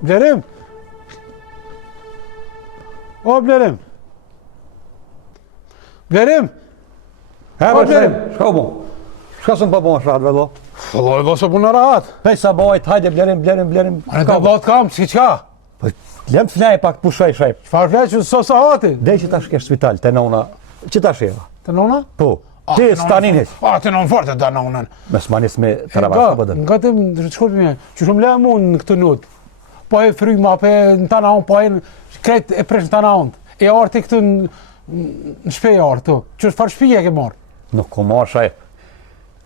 Blerim? O, Blerim? Blerim? O, Blerim? Shka u bon? Shka së më bon shahat, velo? Vëlloj, do se punë rahat. Pej sa bojt, hajde Blerim. A në të bot kam, si qka? Lem të flaj pak pushoj shajp. Çfarë flaj që so sa hati? Dej që tash ke spital, te nona, që tash e? Të nona? Po, ti stanin heq. Të non forte të nonën. Me s'manis me të rabashka bëdën. Nga të shkurpi me, që shumë le mund në këtë nut. Po e fryma, po e në tana unë, po e në kret e presh në tana unë. E arti këtë në shpej artë të. Që farë shpije ke marë? Nuk ko marë shajp.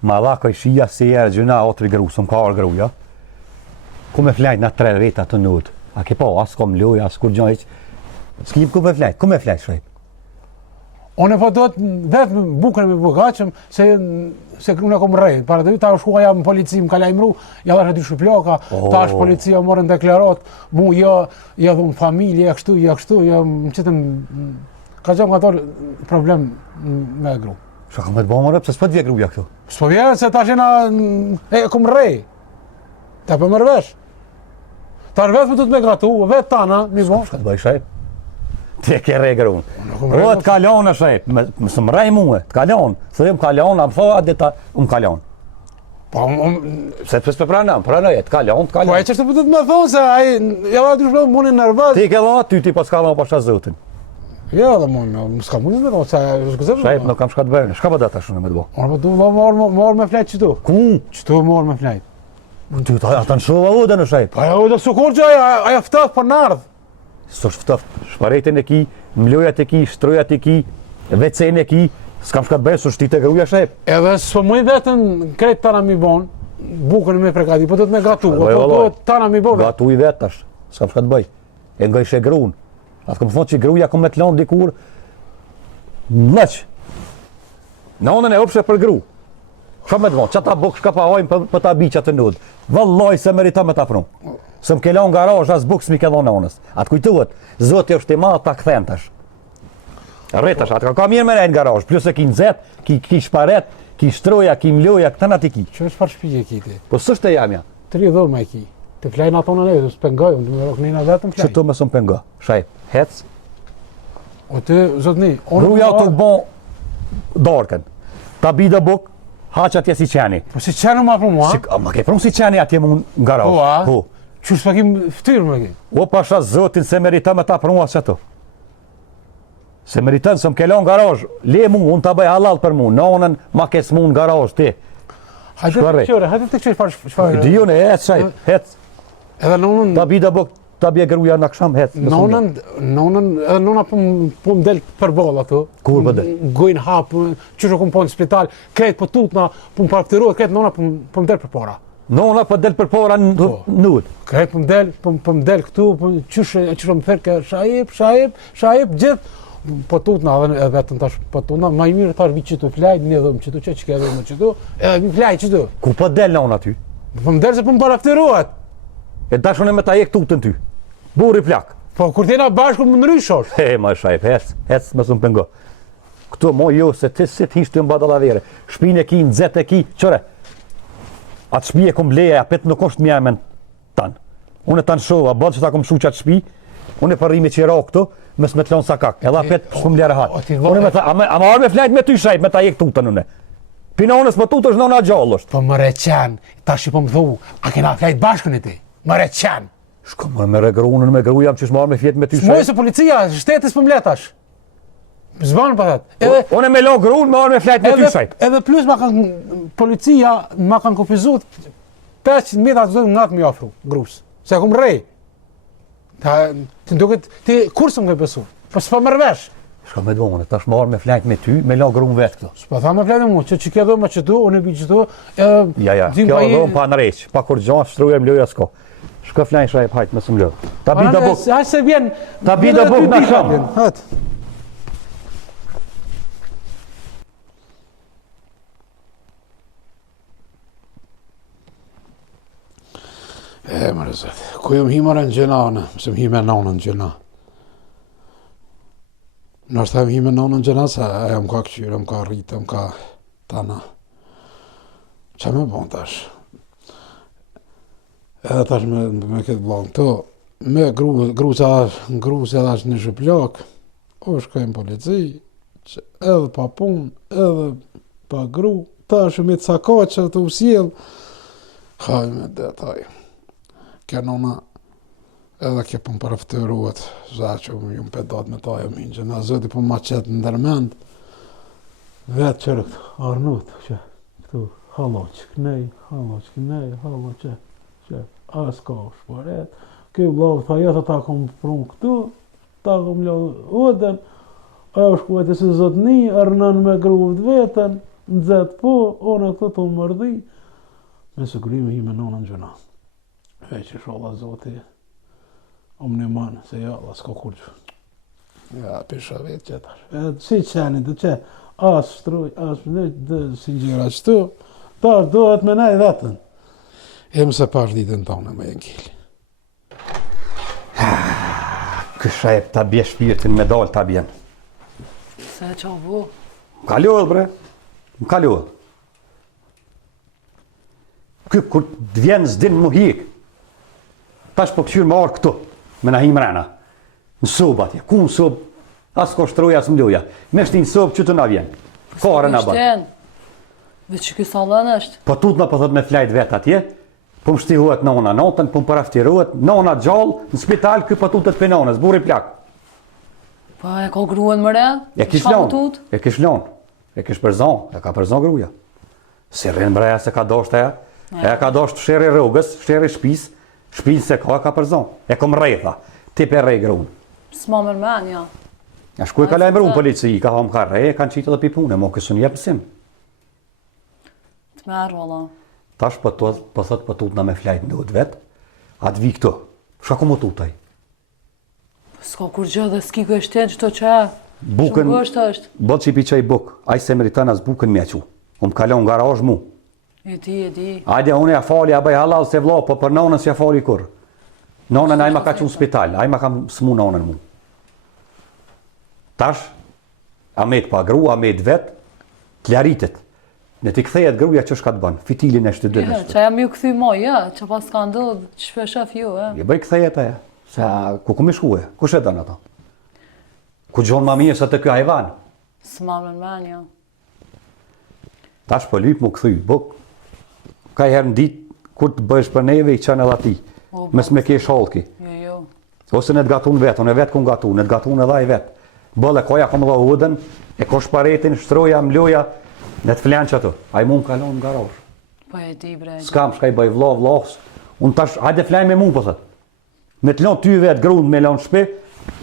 Ma dha koj shia se e gjëna otri gru, së më ka arë gruja. Ku me flajt na 3 veta të nut. A ke po, as kom loj, as kur gjojq. S'kim ku me flajt shajp. Unë po do të vetë bukën me bugaqëm, se unë e kom rejt. Para të ta shkua jam në polici, më ka lajmëru, ja dhe shëty shqiploka, ta është policia morën deklarat, mu ja dhunë familje, ja kështu, ja më qëtëm, ka gjo nga tërë problem me gru. Shka ka me të bo më rëpë, se s'pët vje gruja këtu? S'po vje, se ta shena, e kom rej, ta për mërvesh. Ta vetë më të me gratu, vetë tana, mi bo. Shka të bëj shajp? Ti e ke rej grunë. O, të kalon e shajp, më rej muhe, të kalon. Se dhe më kalon, a më thoa, dita, më kalon. Po, Se pësë për pranoj, të kalon. Po e qështë të me thonë, se aji, ja da të shpëllë munin nervaz. Ti ke dha, ty pa s'ka dha pasha zëtin. Ja, dhe më s'ka munin me thonë, se e shkëzëm. Shajp, nuk kam shka të bërë, shka për data shune me të bo? Orë, po du marë me flajt qëtu. Ku? Qëtu marë me flajt. Ty, ata në shova u dhe në shajp. Aja u dhe sukur që aja ftaf për nardh. Së shftëft, shparetin e ki, mlojat e ki, shtrojat e ki, vecen e ki, s'kam shka të bërë, së shtit e gruja shajp. Edhe s'po mëj vetën krejt tana mi bon, bukën me prekati, po do të me gatu, po do tana mi bon. Gatu i vetë tash, s'kam shka të bëj. E nga ishe grunë. Atë këmë thonë që gruja kom me të lonë dikur, mëq. Në onën e opshe për gru. Qa me të vonë, që ta buk shka pa hojmë për ta biqat të nudë. Vëlloj se merita me ta prunë. Se më kelon garaj, as buk s'mi kelon në onës. Atë kujtuhet, zoti është i madh ta kthen tash. Rretash, atë ka mirë me rejnë garaj, plus e ki nxet, ki shparet, ki shtroja, ki mloja, këta na ti ki. Që është farë shpije ki ti? Po s'është e jamja. 3 dhoma e ki. Të flajnë ato në ne, të s'pengoj, unë me roknina vetëm flajnë. Qëtu me së më pengo, shajp, hec. O të, zotni, Gruja të bon dorken. Ta bida buk, haqa atje si qeni. Po si qenë ma pru mua? Ma ke prunë si qeni atje më në garaj. Po, a? Që s'pa kim ftyrë më ki? O pasha zotin se merita me ta prunua që to. Se meritën se më kelon garaj, le mu, unë ta bëj halal për mu, në onën ma kes mu në garaj, ti. Hajde të qërë farë. Dijone, hec shajp, hec. Edhe nonën... Ta bida buk, ta bje gruja në ksham, hec. Nonën, edhe nona po më del për bolë ato. Kur për del? Gojnë hapë, qështë kom po në spital, krejt po tutna, po më paraptiruat, krejt nona po më del për para. Nona po del për para në nut. Krejt po më del këtu, qështë më therke, shajip, gjithë. Po tutna edhe vetëm tash po tutna, ma i mirë tash vi qëtu flajt, një dhëmë qëtu, që ke dhëmë qëtu, edhe vi flajt qëtu. Ku po del nona ty? Po më del se po më paraptiruat. E dashun e me ta jek tutën ty. Buri plak. Po kur t'jena bashku më nëryshosh. He, ma shajp, hec me së më pengo. Këtu mo jo, se ti si t'hisht të mba dalavere. Shpin e ki, nëzet e ki, qëre. Atë shpi e kom leja, apet nuk është mja me tanë. Unë e tanë shova, bëllë që ta kom shu qatë shpi, unë e përri me qira këtu, mes me t'lonë sakak. Edhe apet shkum lere hatë. Unë me tha, a ma arë me flajt me ty shajp, me ta jek tutën une. Pina onës më tutë është nona gjallë është. Po më reqen, tash që po më dhu, a kena flajt bashkën e ti? Më reqen. Shko më me regrunën, me gru jam që shmarë me fjet me ty shajp. Shmoj se policia, shtetis për mletash. Zbanë për thatë. Unë e me lo grunë, me arë me flajt me ty shajp. Edhe plus policia ma kanë kufizut 500 metra të zënë nga të mi afru, grus. Se akum rej. Ti nduket, ti kur së më ke besu? Po s'pa mërvesh. Shko me dvonë, tash më arë me flajt me ty, me lo grunë vetë këto. S'pa tha me flajt me mu, që ke dhëma qëtu, unë e bi qëtu. Ja, kjo dhëmë pa në reqë, pa kur gjanë, shtrujem loja s'ko. Shko flajt shajp hajt me së më lojë. Ta bi da buk. Hajt se vjen. Ta bi da buk në shamë. Hajt. Më rëzët, ku jëmë himër në gjena, mësëm hime nonë në gjena. Nështë ta jëmë hime nonë në gjena, se e më ka këqyrë, më ka rritë, më ka tana. Qa me bon tash? Edhe tash me këtë blon këtu, me gruza është në shëplak, o shkojmë polici, që edhe pa punë, edhe pa gru, ta shumë i të saka që të usjel, hajme detaj. Kjo nona, edhe kjo për më përëftëruat, za që ju më pedat me taj e minë, që në zëti për ma qëtë në ndërmend, vetë qërë këtë, arnut, që këtu, haloq, kënej, që as ka shparet, kjo blavë, tha jetë ta kom prunë këtu, ta kom lodhë odën, ajo shkuet e si zotni, arnën me gruvët vetën, në zetë po, ona këtu të mërdi, me së grimi hi me nonën gjëna. Veq i sholla zoti, om një manë, se ja, la s'ka kur që. Ja, pisha vetë qëtar. Si qeni të që, as shtroj, as dhe si gjera qëtu, ta dohet me nej vetën. E më se pash ditën tonë me jenkili. Kësha e ta bje shpirtin me dalë ta bjen. Se qa vu? Më kaluhet, bre. Më kaluhet. Ky kur të vjen s'din mu hik. Tash po këshyrë me arë këtu, me na him rena. Në sobë atje. Ku në sobë? As ko shtroja, as mloja. Me shti në sobë që të na vjen. Kare na ban. Veç që kësa lën është. Po tut na po thot me flajt vet atje. Po më shtihuat nona notën, po më paraftiruat, nona gjallë, në spital, ky po tutet për nonës, burri plak. Po e ka gruën më re? E kish lon, e kish lon, e kish përzon, e ka përzon gruja. Se rrinë breja se ka dosht aja, e ka dosht sheri rrugës, sheri shpis se ka përzon. E kom rejtha, ti për rej gruën. S'ma mërmen, ja. Ja shku e ka lajmëru në polici, ka hom ka rej, e kanë qitë dhe pipune, mo kësë një pësim. Të merë, valla. Tash po thot po tutna me flajt në dhët vetë, atë vi këto, shka ku më tutaj? S'ka kur gjë dhe s'ki ku e shtenë qëto që e. Bukën, shumë gështë është. bëtë që i piqaj buk, aj se meritan as bukën me qu, më kalon garaj mu. E di. Ajde, unë ja fali, a bëj halal se vlo, po për nonën s'ja fali kur. Nonën aj ma ka që në spital, aj ma ka s'mu nonën mu. Tash, a me të pa gru, a me të vetë, t'laritet. Në t'i kthejet gruja që shka të banë, fitilin e shtëdën. Që jam ju këthy mo, që pas ka ndodhë, që shpeshef ju, Je bëj kthejet aja, se ku mi shkue, ku shetan ato? Ku gjonë ma mirë se të kjo hajvan? S'ma mërmen, ja. Tash po lyp mu këthy, buk, ka i herë në dit, kur të bëjsh për neve i qenë edhe ati, mes me ke shalki. Jo. Ose në të gatun vetë, unë e vetë ku në gatun, në të gatun edhe i vetë. Bëlle koja kom dhe udën, e ko shparetin, shtroja, mloja, në të flenë që ato, a i mund kalon nga rosh. Po e di, bre. S'kam, shka i bëj vlohës, unë tash, hajde flajnë me mu, po thët. Me të lonë ty vetë grund me lonë shpe,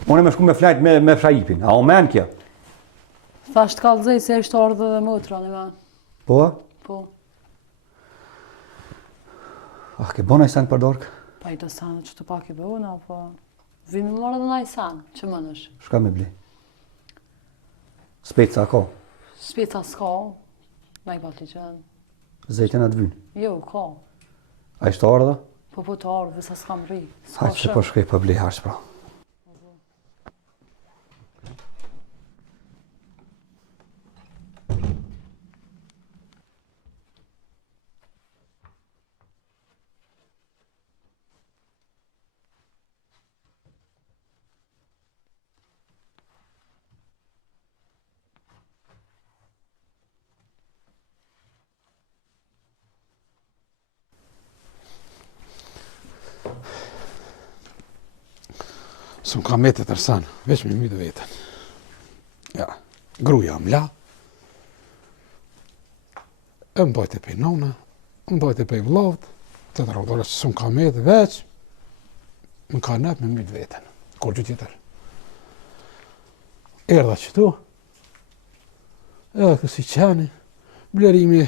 unë e me shku me flajt me fshajipin, a o men kja? Thasht kallëzej se ishtë ardhë dhe motra, në me. Po? Po. Ke bona i sen për dorkë? Pa i të sanë që të pak i bëhuna, po... Vimi më marrë dhe na i sanë, që më nësh. Shka me bli? Speca ka? Speca s'ka, na i pati qenë. Zejtën atë vynë? Jo, ka. A ishtë ardha? Po të ardhë, visa s'kam ri. Hajtë që po shkej për bli harqë pra. Së më ka me të tërsan, veç me mytë vetën. Ja, gruja më la, e më bajt e pej nona, më bajt e pej vlavët, të të rogdore që së më ka me të veç, më ka nep me mytë vetën, kur që tjetër. Erdha qëtu, edhe kësi qeni, blerimi,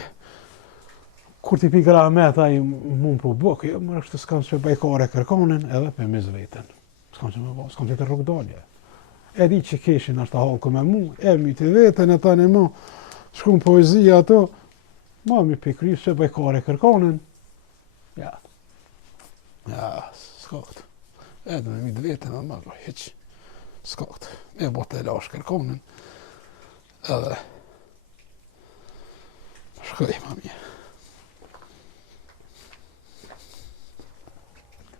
kur t'i pikra me ta i mund po bukë, jo, më rështë s'kam që bajkare kërkonin, edhe për mizë vetën. S'kam që me bo, s'kam që të rrugdalje. E di që keshin ashtë halku me mu, e mi të vetën e tani mu, shkum poezia ato, ma mi pikrys që bajkare kërkonin. Ja, s'ka këtë. Edhe me mi të vetën, edhe ma heq, s'ka këtë. E bote e lash kërkonin, edhe shkoj ma mi.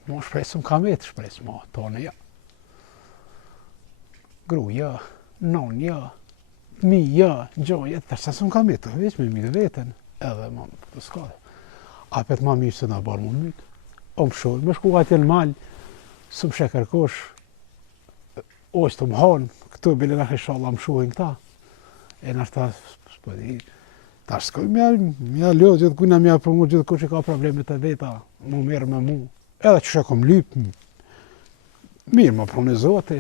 Mo shpresëm kamet, shpresë, mo tonë ja. Gruja, nonja, mija, gjoja, tërsa së më kamet, veç me mirë vetën, edhe ma të skade. Apet ma mirë se nga barë më mytë. O më shojë, më shku atje në malë, së më shekërkosh, ojtë të më hanë, këtu bile në këshalla më shojnë këta. E në ashta, s'po di, ta shkoj mja ljo, gjithë kujna mja për mu, gjithë kush që ka problemet e veta, mu merë me mu. Edhe që kom lypë, mirë më punë e Zoti,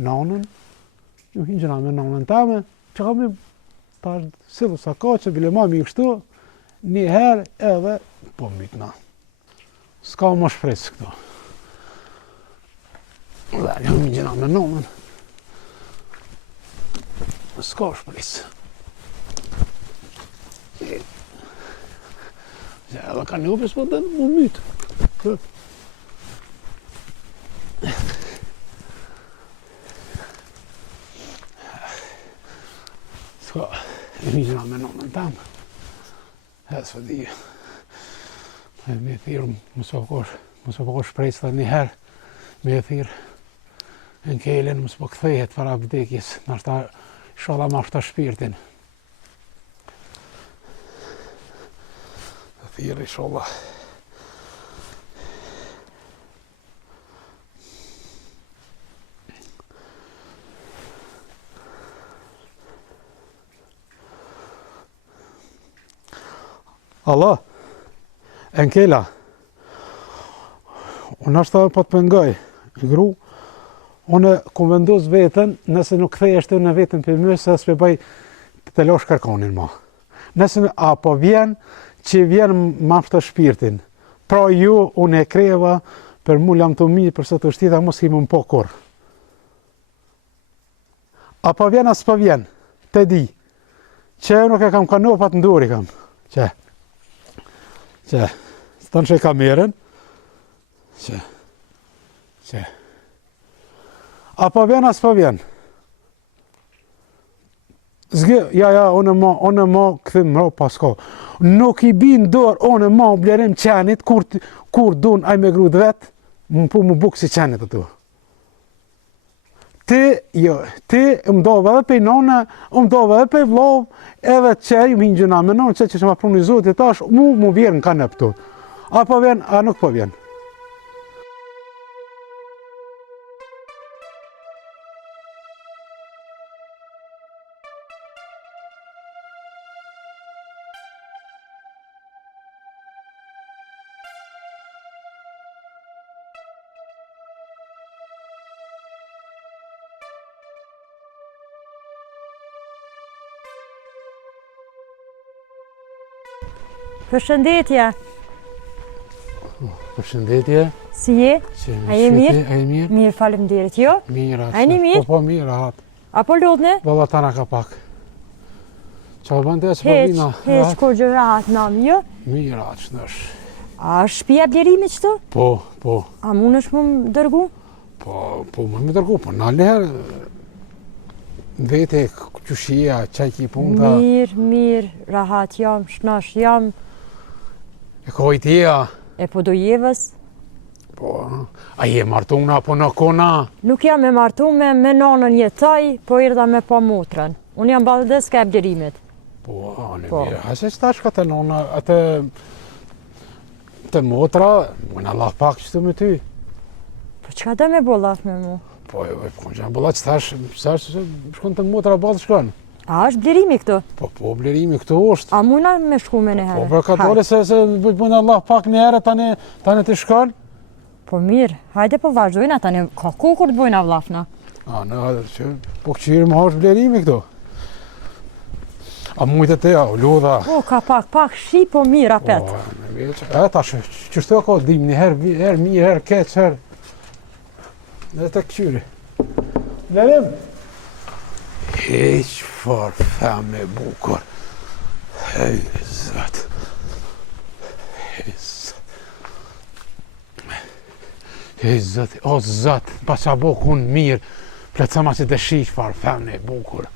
nanën, ju hingjëna me nanën tame, që kam e tash sillu sa ka që bile ma mi kështu, një herë edhe po mytna. S'ka më shpresë këto. Dhe ju hingjëna me nanën, s'ka shpresë. Edhe ka një opes po dhe më mytë. Ska, e mizina me nonën tamë. Edhe së di, me thirë, mësë po shprejtë dhe njëherë, me thirë, në kelen, mësë po këthejet para vdekjes, nështë shodha ma shta shpirtin. Dhe thirë i shodha. Allah, e në kela, unë ashtë po të pëngoj, gru, unë ku vendos vetën, nëse nuk kthejeshtë në vetën për mësë, se s'pe bëj të losh kërkonin ma. Nëse apo vjen, që vjen ma ftë shpirtin, pra ju, unë e kreva, për mu lam të mi, për së të shtita, mos kemi më po kur. Apo vjen, as po vjen, të di, që nuk e kam kanu, pa të nduri kam, që, së të në që i kamerën, që, apo vjen, as po vjen. Zgjë, ja, unë ma këthim mro pasko. Nuk i bin dorë, unë ma blerim qenit, kur dun aj me grud vetë, më bukë si qenit të tu. Ti më dove edhe pej nona, më dove edhe pej vlov, edhe që ju më hingjëna me nonë, që ma pruni zotit tash, mu vjerën ka në pëtu. A po vjen, a nuk po vjen. Përshëndetje. Përshëndetje. Si je? A je mirë? A je mirë? Mirë, faleminderit. Jo? Mirë, A jeni mirë? Po mirë, atë. Apo lodhne? Valla tana ka pak. Qa bënde që po vina? Heq, kur gjë rahat nam, jo? Mirë, atë shënësh. A shpia blerimi qëto? Po. A mund është më dërgu? Po më dërgu, po në alëherë, vete, qëshia, qaj ki punta. Mirë, rahat jam, shnash jam. E kojtija. E po do jevës? Po, a je martuna apo në kona? Nuk jam e martu me nonën jetoj, po irda me pa motrën. Unë jam baldes ka e blerimit. Po, në Po. mirë. Ase që tash ka të nona, të motra, më në Allah pak qëtu me ty. Po qka dhe me bollaf me mu? Po, po që në bëllat që tash, shkon të motra balë shkon. A është blerimi këtu? Po, blerimi këtu është. A muna me shku me Po, neherë? për ka dole se bëjnë Allah pak një herë, tani të shkon. Po mirë, hajde po vazhdojnë, tani ka ku kur të bojnë avlafna. A, po këqyrë më është blerimi këtu. A mujtë të ja, ludha. Po, ka pak shi, po mirë apet. Po, në mirë që. E, tash, qështu ka dim një herë mirë, herë keq, herë. Dhe të këqyri. Blerim. Heq farë feme bukur. Hej, zëtë. Hej, zëtë. O, zëtë. Pa qa bukun mirë. Pleca ma që të shiq farë feme bukur.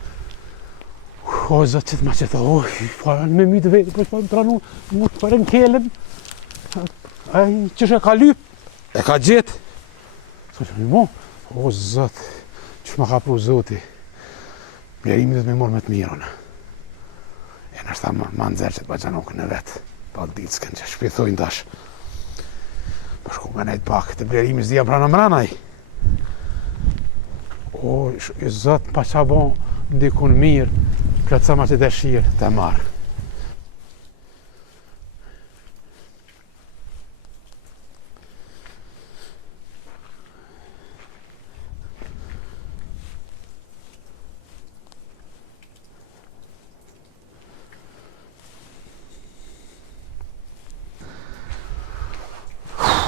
O, zëtë që të ma që të farë me mi të vetë. Po që pa më tranu, mu të farën kelen. Aj, që shë ka lyp. E ka gjetë? Së që mi mo? O, zot, që më ka pru zoti? Blerimi dhe të me morë me të mirën. E nështë ta ma nëzërë që të bajanokën e vetë. Baldickën që shpithojnë tash. Për shku nga nejtë pak, të blerimi zdia prana mranaj. O, zot, pa qa bon, ndikun mirë, plëtësa ma që dëshirë të marë.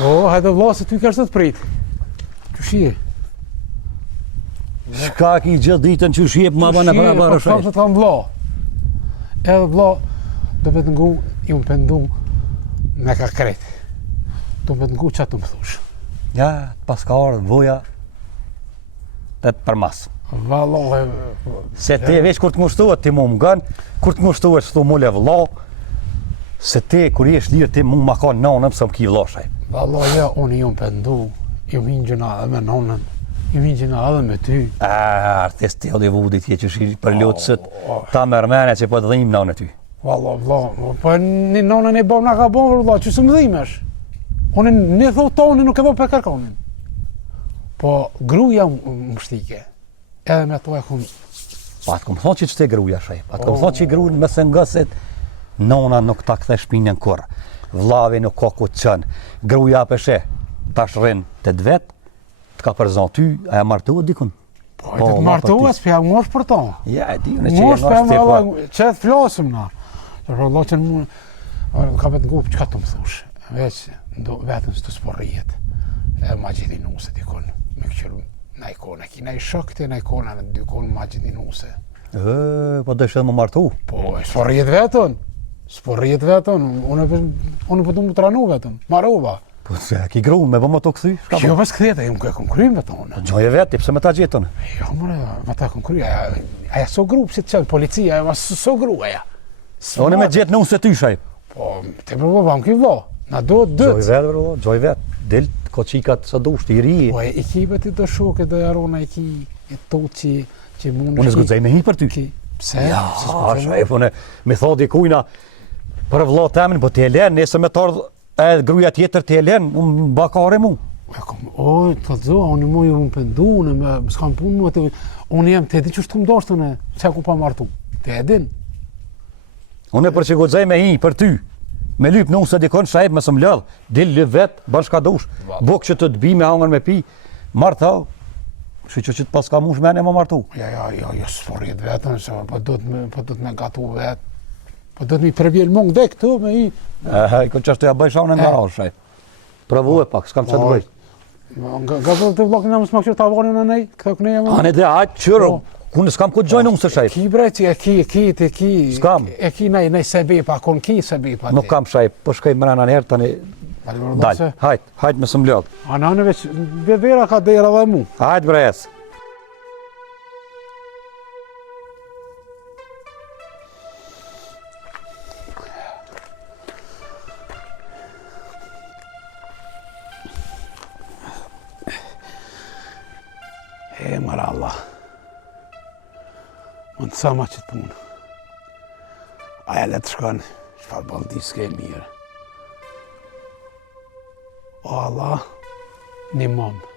O, hajde vla, se ty kështë të pritë. Që shie? Shka ki gjithë ditën që shjep ma banë para para shaj? Po, kam vla. Edhe vla, do vetë ngu, ju më pendu me ka kretë. Do vetë ngu që të më thush. Ja, pas ka ardhë voja, të për masë. Valla, Se ti veç kur të ngushtohet ti mu më gënë, kur të ngushtohet shtu mule vla, se ti kur jesh lirë ti mu ma ka nonëm së më ki vla shaj. Valla, ja, unë ju më pendu, ju më hingjëna edhe me nonën, ju më hingjëna edhe me ty. Artist ti edhe vudit je që shi për lutësët, ta mërmene që po të dhim nonë ty. Valla, vla, po një nonën e bom nga ka bom, vla, që së më dhimesh? Unë një thot tonin, nuk e do për kërkonin. Po, gruja më shtike, edhe me to e kum... Pa të kom thonë që të gruja shaj, pa të kom thonë që gruja me se ngësit, nona nuk ta kthe shpinën kur, vlavi nuk ka ku të qënë, gruja përshe, tash rrinë të dvet, të ka përzon ty, a e martohet dikun? Po, e të të martohet, s'pja mosh për to. Ja, e di, unë që e Mosh për nështë më të po. edhe, që të flasim na. Që për Allah që në mund, ka vetë ngup, që ka të më thush, veç, vetën së të sporrijet, e ma gjithi nuse dikon, me këqyru, na ikone, ki na i shokte, na ikone, në dykon ma gjithi nuse. Po dëshë edhe më martu. Po, sporrijet vetën, unë për të më tranu vetën, marova. Po se ki gru, me bëmë të këthy? Jo pas këthete, ju më këm krym vetën unë. Gjoje vetë, pse me ta gjetën? Jo, mëre, me ta këm kry, aja so gru, si të qëllë, policia, aja so gru, aja. Unë me gjetë nëse ty shaj. Po, te për bëbam ki vlo, na do dët. Gjoj vetë, bro, gjoj vetë. Del ko qikat së dusht, i ri. Po, i kibet i të shoke, do jarona i ki, i to që mund... Unë zgudzej me hi për ty. Pse? Ja, shaj, po me thot i kujna, për vlo temin, po t'e len, nëse me tardh edhe gruja tjetër t'e len, unë bakare mu. O, të të zoha, unë i mu ju më pëndu, unë më s'kam punë mu, unë jam të edhi që shtu më dashtë në që ku pa martu, të edhin. Unë e për që gudzej me hi për ty, me lyp nuk se dikon shajp me së më lëdh, dil lyp vetë, bën shka dush, buk që të të bi me hangër me pi, marta, që të pas ka mush mene më martu. Ja, s'forrit vetën, se po do të me gatu vetë, po do të mi përvjel mungë dhe këtu me i... Ko që ashtu ja bëj shaune nga rash, shaj. Provu e pak, s'kam që të bëj. Nga vëllë të vlakin e më s'ma kështë të avonin në nej, këto kënej e më... Ane dhe hajtë qërë, unë s'kam ku të gjojnë unë së shaj. Ki bre që e ki... S'kam. E ki nej sebepa, kon ki sebepa. Nuk kam shaj, po shkaj më rana njerë tani... Dal, hajtë me së mlodh. Anane veç, vedera ka dera dhe mu. Hajtë brejes. E mara Allah. Më të sama që të punë. Aja le të shkanë, shfarë baldiske e mirë. O Allah, një mamë.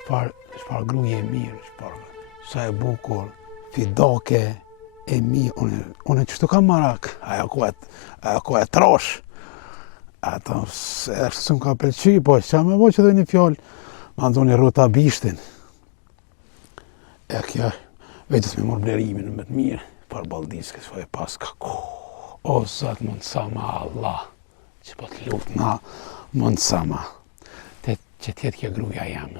Shfarë gruje e mirë, shfarë sa e bukur, fidake e mirë. Unë qështu kam marak, aja ku e trosh. Ato, se së më ka pëlqy, po që me vo që dhe një fjallë, ma ndoni rota bishtin. E kja, vetës me mor blerimin me të mirë, par baldiske, s'fa e pas ka ko. O, zat, mund sama Allah, që po të luft na, mund sama. Që tjetë kja gruja jam.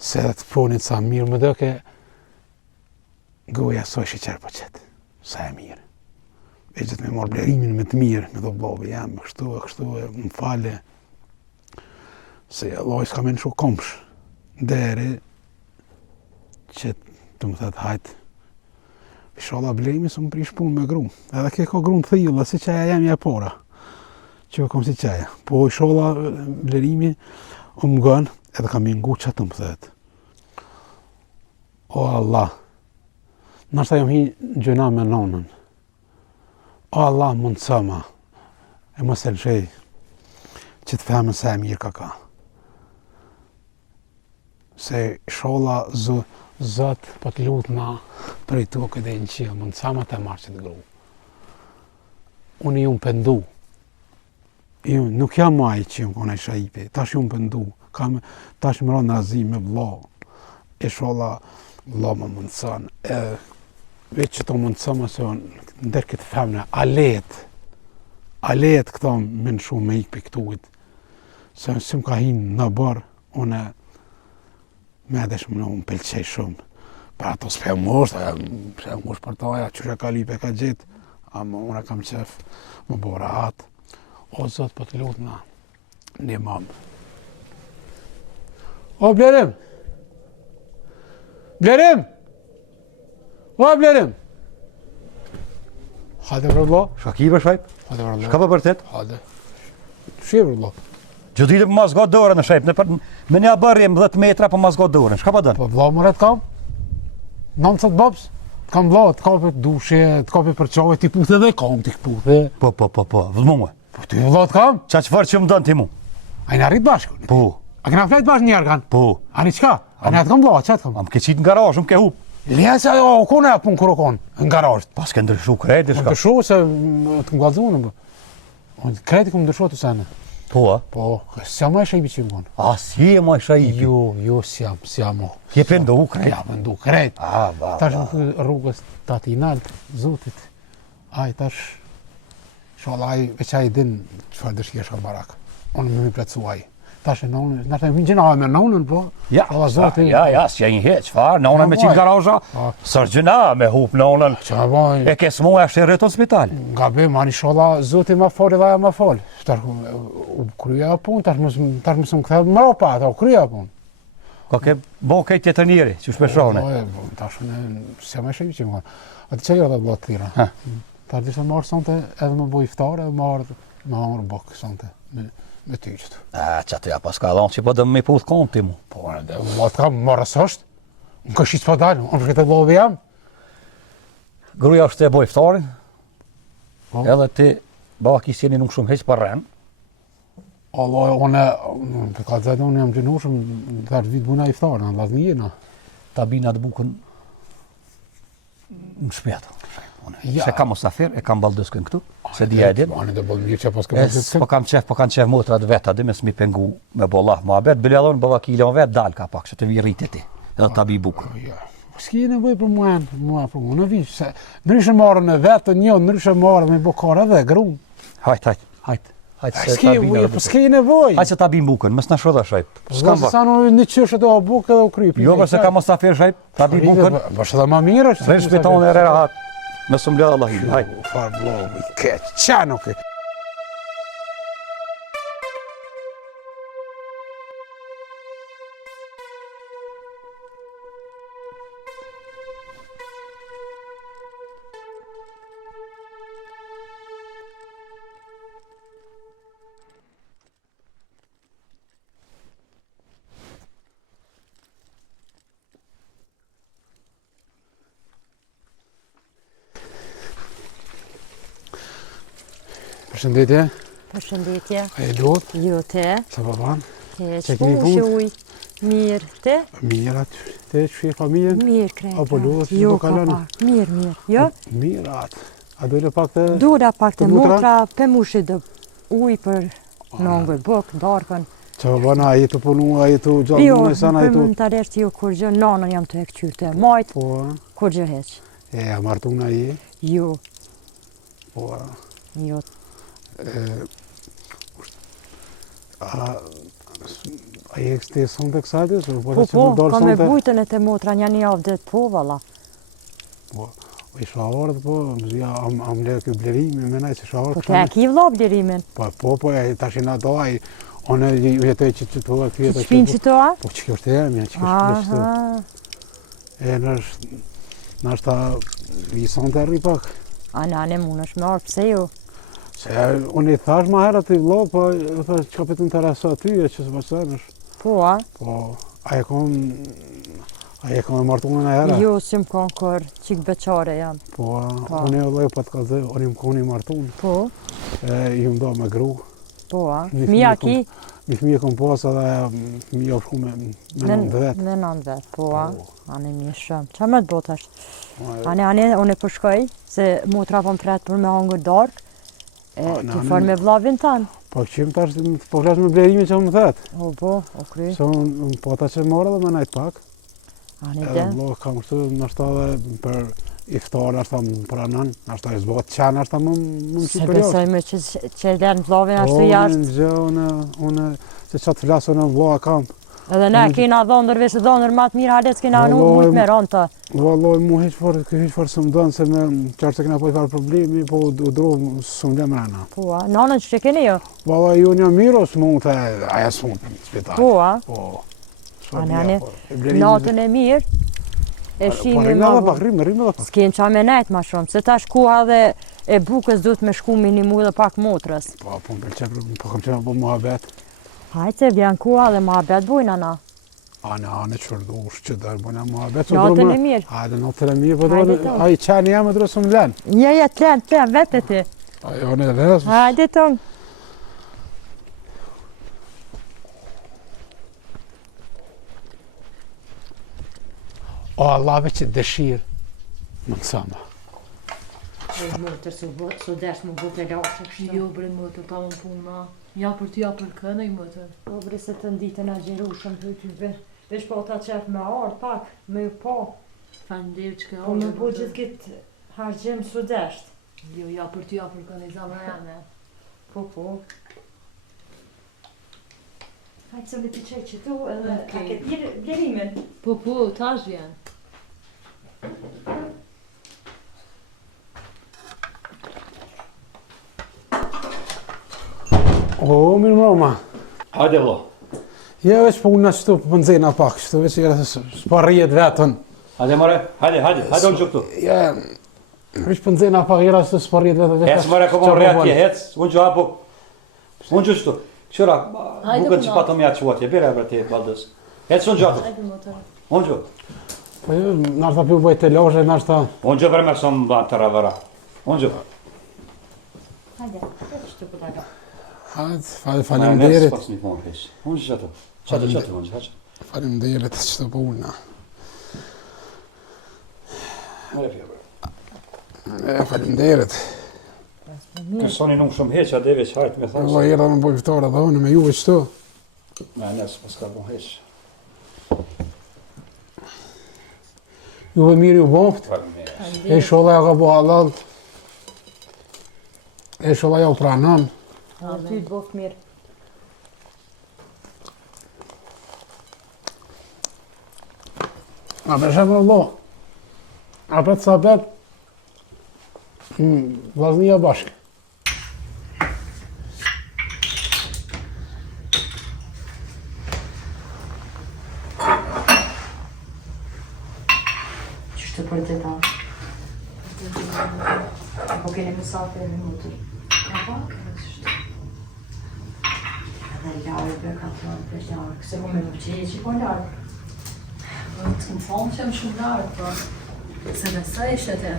Se dhe të punit sa mirë, më doke, gruja so shi qërë po qëtë, sa e mirë. Vetës me mor blerimin me të mirë, me do blove jam, kështu e, më fale, se Allah s'ka me në shu komsh, deri që të më thëtë hajtë, Inshallah blejmi së më prish punë me gru, edhe ke ka gru në thijula, si që aja jam ja pora, që kom si qaja. Po i sholla blerimi, më gën, edhe kam ingu që të më thet. O Allah, nështë jam hi gjëna me nonën. O Allah, mund sëma, e më selëshej, që të femën se e mirë ka. Se sholla zët, po të lutë na, për i tukë edhe në qilë, mund sëma të marë që të gru. Unë ju më pëndu. Nuk jam maj që ju më kone shaipi, tash ju më pëndu. Tash më ronë nazi me vlo. E sholla, vlo më mundësën. Veç që të mundësën më se ndër këtë femne, a let këto me në shumë me ikë për këtuit. Se më ka hinë në bërë, une me edhe shumë në unë pëlqej shumë. Për ato s'pe mosht për toja, qështë ka lipe ka gjithë. Ama unë kam qef më bora atë. O Zot, po të lutë na, një mamë. O Blerim! Blerim! O Blerim! Hajde vërlo. Shka ki për shajp? Hajde vërlo. Shka për vërtet? Hajde. Shie vërlo. Gjë ditë për mazgot dorën në shajp, me një bërjem 10 metra për mazgot dorën. Shka për dënë? Po vlo më rëtë kam? 90 babs? Kam vlo, të kape dushe, të kape për qave, t'i puthe dhe kam t'i puthe. Po, vëllë mu. Po t'i vlo të kam? Qa që farë që më dënë ti mu? A i në rritë bashkë? Po. A këna flejtë bashkë njerë kanë? Po. A një qka? A një atë kam vlo, qatë kam? Am ke qitë në garajë, më ke hup. Lija se o kone e punë kërë konë, në garajët. Pas ke ndryshu kredi, Më shka. ndryshu se të më galzunë. Kredi këmë ndryshu të sene. Po, a? Po, s'jam ma e shajbi që më konë. A, si e ma i shajbi? Jo, s'jam o. Je pëndu kredi? Ja, më ndu kredi. A, ba. Tash në rrugës të ati naltë, zotit. Aj, tash, shala aj, veç aj din qëfar dëshkje shka barak. Unë më plecu aj. Tash e nonën, nështë e më gjena me nonën, po. Ja, s'ja një heq, farë, nonën me qinë garajëa. Sër gjena me hup nonën. Që me baj, E ke s'mu e shtë rrëtë në spital. nga bim, ani shala zotit ma foli dhe aja ma foli. Tash u kryja pun, tash mësë më këthe më ropa, ta u kryja pun. Ka ke bo kejt tjetër njeri, që shpeshone. Tash në, se me shajbi që më konë. Ati që jo dhe blot tira. Tash dishtë marrë sonte edhe me bo iftar, edhe me marrë bok sonte. Me ty qëtë. A, që atë ja pas ka dhonë që po dëmë me puth kom ti mu. Po, më të kam marrë sështë. Më këshit s'pa dalë, unë përshkete blodhe jam. Gruja është e boj iftarin, Po. edhe ti baba kisjeni nuk shumë heq për rren. Allah, për ka të zetë, unë jam gjenushëm, të është vitë buna iftarë, në ladhnijena. Ta bina të bukën në shpjetë. Ja. Se kam musafir, e kam baldëskën këtu, se dhja e din. Anë dhe bëllë mirë që pas ka Po bëllë kanë qef motrat veta, dhe me s'mi pengu me bollah ma bet, biljallon bëva kilon vet dal ka pak, që të vi rritit ti, edhe ta bi bukën. Ja. S'ki nevoj për mua, në vishë, se nërishë marrë në vetë, një, nërishë marrë me bokara dhe grunë. Hajt, S'ki nevoj. Hajt që ta bi bukën, mes në shodha shajp. S'ka sa në një qështë të o bukë edhe u krypë. Jo, përse ka musafir shajp, ta bi bukën, Bashë dhe ma mirë është. rrinë shpiton e rera hat, me së mbledhe Allah hili, hajt. Farë blogu, i keqë, qa nuk e. Përshëndetje, Përshëndetje. a e lutë, Jo te, sa pa banë? te Që shku keni punë? që uj. Mirë, te? Mirë atë, te që e familjen? Mirë krejta. Apo luhet që Jo, do ka kalon? pak. Mirë. Jo? Mirë atë. A dojle pak të... Dura pak të Të mutra? mutra, pe mushi dë uj për nëngë, bëk, darkën. Që pa banë, a jetu punu, a jetu gjallë Jo, në sana, a për jetu... mund të arresht jo kur gjë, nanën jam të e këqyrë të majtë, Po, kur gjë heq. a martuna je, Jo, po, jo. a je këste sonte kësajtës? Po, ka me bujtën e të motra një javë dhe po, vala. Po, isha ardhë, po, am le kjo blerimi, menaj që isha ardhë. Po te e ki vla blerimin. Po, tash i na do, one jetoj që të të Që shpinë që to, a? Po, që kjo është e jemi, që kjo është kjo Aha. nështë ta i sonte rri pak. A nane mund është me arë, pse jo? Se unë I thash ma herët I vlo, po thash çka po të intereso ty e që s'po sënësh. Po, a? Po, a e kom e martuar e herë? Jo, si më konë kur, qik beqare jam. Po, unë e vllai po të kallzoj, unë më koni martuar. Po, Ju më do me gru. po, a? Një Mija fëmijë ki? Mi fëmijë kom pas edhe fëmijë shku me 9 vet. Me 9 vet, po, a? Ani mi shumë. Qa me të bot është? Ani, unë e përshkoj, se motra po më fret për me hangër dark, ki fër me vlavin tanë. Po qim tash, po flas me blerimin që më thet. O, po, o kry. Se unë po ta që marrë dhe me najt pak. Ani Edhe dhe. vlo kam kështu nështë edhe për iftar, nështë më pranan, nështë I zbot qanë, nështë më Se qitë për besoj jashtë. me që e den vlavin ashtu jashtë. Unë se qatë flasë unë vlo a kam. Edhe ne kena dhondër, vesh dhondër ma të mirë, halec kena nu Vallai, mujt me ronë të. Valloj, mu hiq farë së më dënë, se me qartë se kena po I farë problemi, po u drohë së më lëmë rana. Po, a? Nanën që keni jo? Valloj, ju një mirë o së mund të aja së mund në spital. Po, a? Po. Ani, natën e mirë, e Po shimi rrimë ma edhe vu. pak, rrimë edhe pak. S'kem qa me nejtë ma shumë, se tash koha dhe e bukës du të me shku minimu dhe pak motrës. Po më pëlqen, po kam qenë po muhabet. Hajtë se vjen koha dhe ma bet bujna na. Anë qërdush që dërë bëna muhabet. Natën e mirë. Hajde, natën e mirë, po Hajde do tonë. a I qenë jam e drosë më lenë. Ja, të len, vete ti. Ajo në dhe, Hajde tonë. o Allahve që dëshirë, më nësama. Motër, su desh më bu të lashe kështë. Jo bre motër, ta më puna. Ja për ty, ja për kënë I motër. Po bre se të nditën a gjeru shumë të ty vesh po ta qef me ardë pak, me ju po. Falenderoj që ke Po me bu gjithë këtë hargjim su desht. Jo, ja për ty, ja për kënë I zamra jane. Po, po. Hajtë se me të qej që tu edhe Okej. a këtë blerimin. Po, tash vjen. O, mirë mroma. Hajde vlo. Ja veç po unë qëtu për nëzina pak, qëtu veç jere se s'parrijet vetën. Hajde mare, hajde unë që këtu. Ja, veç për nëzina pak jere se s'parrijet vetën. Hec mare, ko më rejatje, hec, unë që hapo. Unë që qëtu. Qëra, Hajde, bukën që puna. patëm ja quatje, bire e te baldës. Hec unë gjatë, Hajde motër. unë që. Po jo, nashta pi u bëjt të loshe, nashta... Unë që vremer së më banë të ravara. Unë që. Hajde, qëtu po ta ga. Hajde, faleminderit. Pas një punë heq. Unë që qëtë. Qëtë unë që. Faleminderit që të puna. Mare pja bërë. Faleminderit. Kësoni nuk shumë heq, a deve që hajtë me Po thasë. jera më bëj fitore dhe unë me juve qëtu. Me nësë pas ka bon heq. Juve mirë ju boft. E sholla ja ka bo halal. E sholla ja u pranon. Edhe ty të boft mirë. A për shemë Allah. A për të sabet. Vllaznia bashkë. Qështë të për të ta? Po keni mësafe e motër. Ka pak, qështë. Edhe larë për ka të për larë. Këse po me nuk që e që po larë. Të më thonë që jam shumë lartë, po. Se besoj ishte te.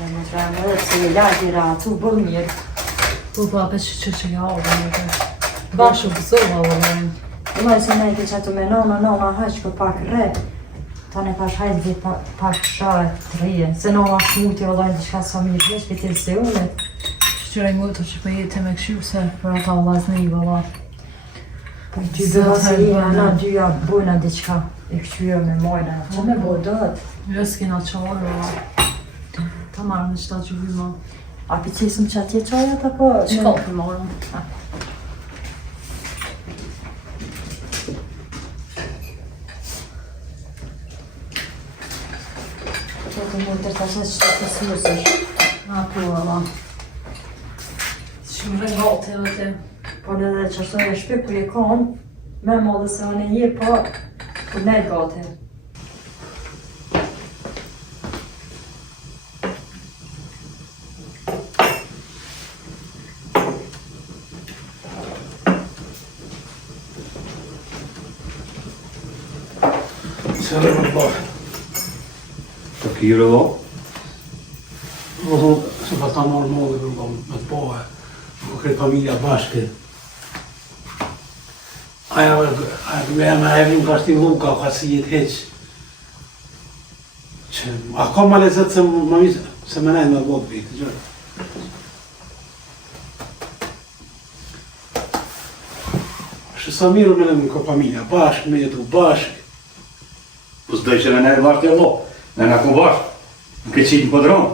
E më të rëmë edhe se e larë i ratu, bërë mirë. Po, apet që ja, dhe motër. Bashu pësova, dhe E më e se me e ke qëtu me nona haqë për pak re. Ta ne pash hajtë vit pak share të rije. Se nona shmuti o dojnë të shka sa mirë vesh për të se unet. Shqyrej motër që për jetë me këshu se për ata vllazni, valla. Po ty dhe se i na dyja bujna diqka. E këqyja me mojna. Që me bo dët? Jo s'kena qarë, valla. Ta marrë në qëta që vyma. A për qesëm që atje qajat apo? Shko për marrëm. Që të mund të tashes që të smurësësh. A, po, valla. Shumë regalte, vete. Por edhe që është e shpe kër je kam, me modë se anë e je pa, për ne gati. Se dhe më bërë. Të kire do? Më thonë, se pas ta marrë modë për me të pohe, më kretë familja bashke. Aja me evrim ka shti luka, ka si jetë heqë. Që, a ka ma lezet se më misë, se me nejnë me botë vitë, gjërë. Shë sa mirë me nëmë ka familja bashkë, me jetu bashkë. Po s'doj që në nërë bashkë të lo, në në ku bashkë, në ke qitë në pëdronë.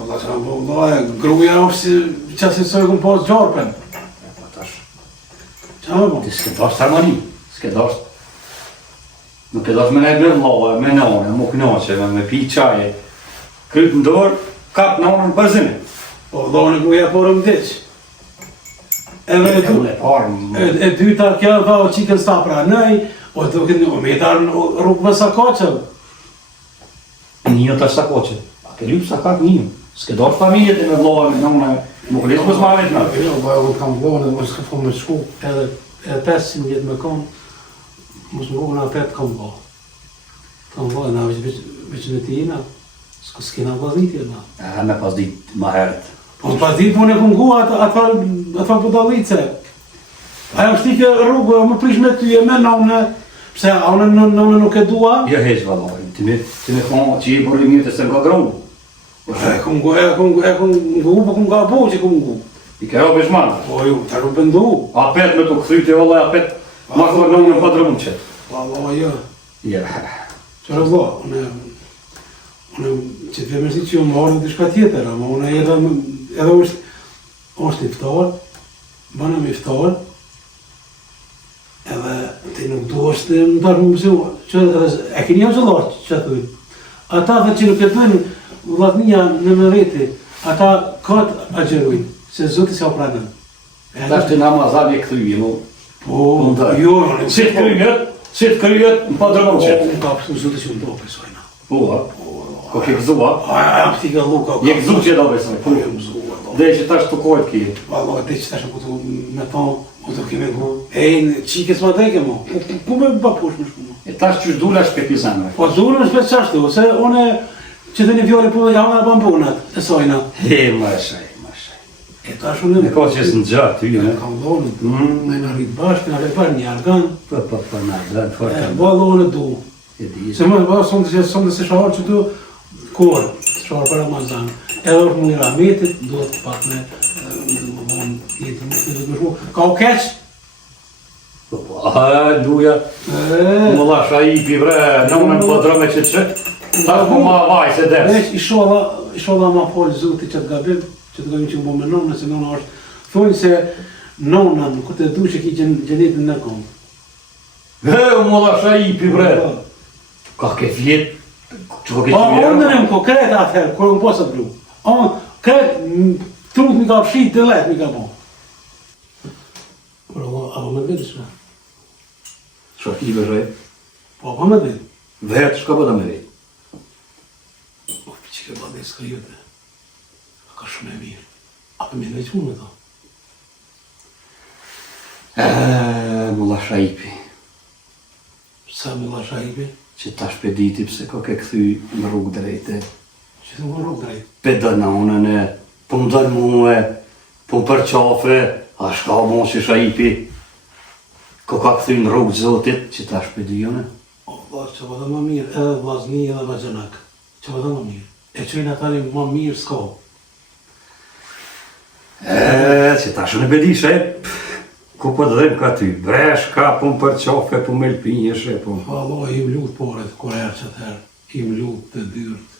Allah që në bëllë, gruja është si qësi sojë këmë posë gjorpen. Po tash, Qa me bo? ti s'ke dasht harmoni, s'ke dasht. Nuk e dasht me nejë me loë, me nëne, mu knoqe, me pi qaje. Krytë në dorë, kapë nënën për zime. Po, dhone gruja porë më deqë. E dyta kjo tha o qikën sta pra nëj, o të këtë me darë në rrugë me sakoqëm. Një të sakoqe, a ke lypë sakak një. S'ke dasht familjet e me loë, me nëne, mu këllisë më s'marit në. Jo, unë kam dhone, më s'ka po me shku, edhe 500 vjetë me konë, më s'më rrugë në 8 kam bo. Kam bo, na veç në tina, s'kina pasditje na. E me pasdit ma herët. Po pasdit po në këmë gu atë pëdalice. Aja më shtike rrugë, më prish me ty e me nëne, pse a nëne nuk e dua. Jo heq valoj, ti me thonë që i bërë mirë të se nga gronë. E këmë gu, po këmë ga bo që këmë gu. I ke robe shmanë. Po ju, të rrugë ndu. Apet me të këthyte, vëllaj, apet, ma këllë në në padrë mund qëtë. Valla, jo. Ja. Që rëvdo, une që të vemërsi që ju më orë në dishka tjetër, ama une edhe është i ftorë, bëna me ftorë, edhe ti nuk du është më tarë më mësiu, që e keni jam zëllarë që të dujnë. Ata dhe që nuk e dujnë vladnija në mëreti, ata katë agjerujnë, se Zotë si o pranën. Ta është të namazan e këthyje, mu. Po, jo, Si të kryet, në padrë mund qëtë. unë ka pësu Zotë që unë do pësojna. Po, a? Ko ke këzua? Aja më stika luka. Je këzu që do besoj. Po, je mëzu. Dhe që ta është të kojtë kje. Valla, dhe që tash po të me thonë, po të kemi gu. Në qikës ma dheke mo, ku me ba posh më shku mo? E ta është që shdula shpepi zemë. Po dhurë në shpet qashtu, se une që të një fjore po ja unë e bambunat, e sojna. He, më shaj. E tash unë E ka që s'në gjatë, ty, e ne? kam dhonë, me në rritë bashkë, në repar një argan, Po, në gjatë, fërë. valla unë du. E di. Se më ba, sonde se shaharë që tu, kur, shaharë për Ramazan, edhe është më një rahmetit, duhet pak me, jetër më shku, ka o keq? Po, a, duja, më lasha i pi bre, në unë në pëdrë me që të që, ta është më ma vaj se des. Veç, isholla ma folë Zuti që të gabim që më bo me nona, se nona është, thonë se nona, kur të du që ki gjenetin në kom. Më lasha i pi bre. Ka ke vjetë, që ko ke Pa, që unë në ko kretë atëherë, kur unë posë të blu. Kretë, trut mi ka fshit, të letë mi ka bo. Por Allah, a me vetë shka? Shka i bërë, Po, pa me vetë. vetë shka bëta me vetë. O, që ke bëdhe s'ka jote. Ka shumë e mirë. A për me në veç unë me ta. Më lasha i pi. Sa me la shajbe, Që ta shpediti pse ko ke këthy në rrugë drejte. që të më rrugë drejtë. Peda në unën e, po më dërë muë, po më përqafe, a shka mo që shaipi. Ko ka këthy në rrugë zotit, që ta shpedijone. O, vazë që vëdhe më mirë, edhe vllazni edhe vazhënak. Që vëdhe më mirë. E qojnë atani më mirë s'ka. Që ta shë në bedishe, ku po të dhem ka ty, breshka, po më përqafe, po më elpinjeshe, po më... Allah, im lutë poret, kur erë që të herë, im lutë të dyrt.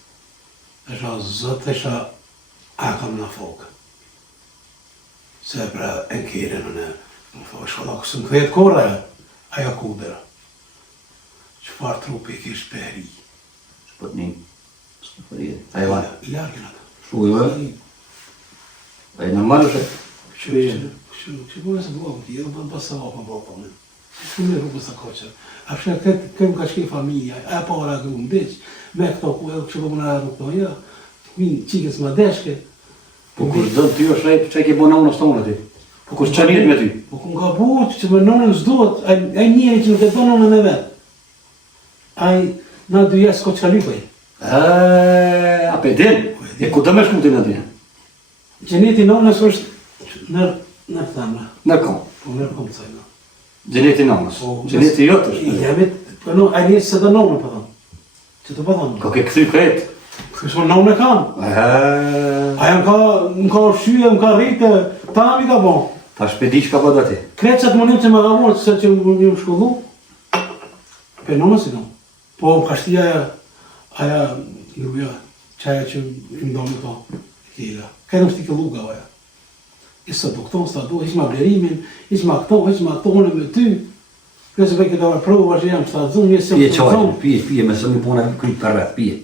Esha zëtë, esha akam në fokë. Se pra e kire në shkolla kësë më këthet kore, aja kudera. Qëfar trupi kishë peri. Shpët një, s'ka përje, a e vanë, Largin atë. shujve, a e normal është, Që po nëse duha këti, edhe për basa vapa bapa me. Që me rrugës të koqë. A përshë këtë ka shkej familja, e para këtë më beq, me këto ku edhe që po më në radhë në këto, ja, minë qikës më deshke. po kur dënë ty është rejtë, që e ke bo në unës tonë ti, po kur që njët me ty. Po ku nga buqë që me nonën s'duhet, e njëri që nuk e do nonën e vetë. Ai, na dy jesë ko që ka lypaj. A pe din? E ku të me shku ti në din? Gjeneti nonës është në thamë. Në kom. Po nërë kom të sajnë. Gjeneti nonës. Gjeneti jotë është. Jemi, për no, ai njësë se dhe nonë, për thonë. Që të për thonë. Ko ke këthy kretë? Kështu nonë e kam. Aja më ka shyje, më ka rritë, ta mi ka bon. Ta shpedi që ka për dati? Kretë që të mënim që më ka bon, që më një më shkullu. Për nonë si kam. Po më ka shtia aja, gruja, qaja që më do me to. Kjela. Kajtë më shti ke luga, aja. Isë të këton, së të do, isë ma blerimin, isë ma këto, isë ma tonë me ty. Kësë për këtë avë provë, vazhë jam, shtë të zunë, jesë Pije qajë, pije, me së një puna këtë për rrët, pije.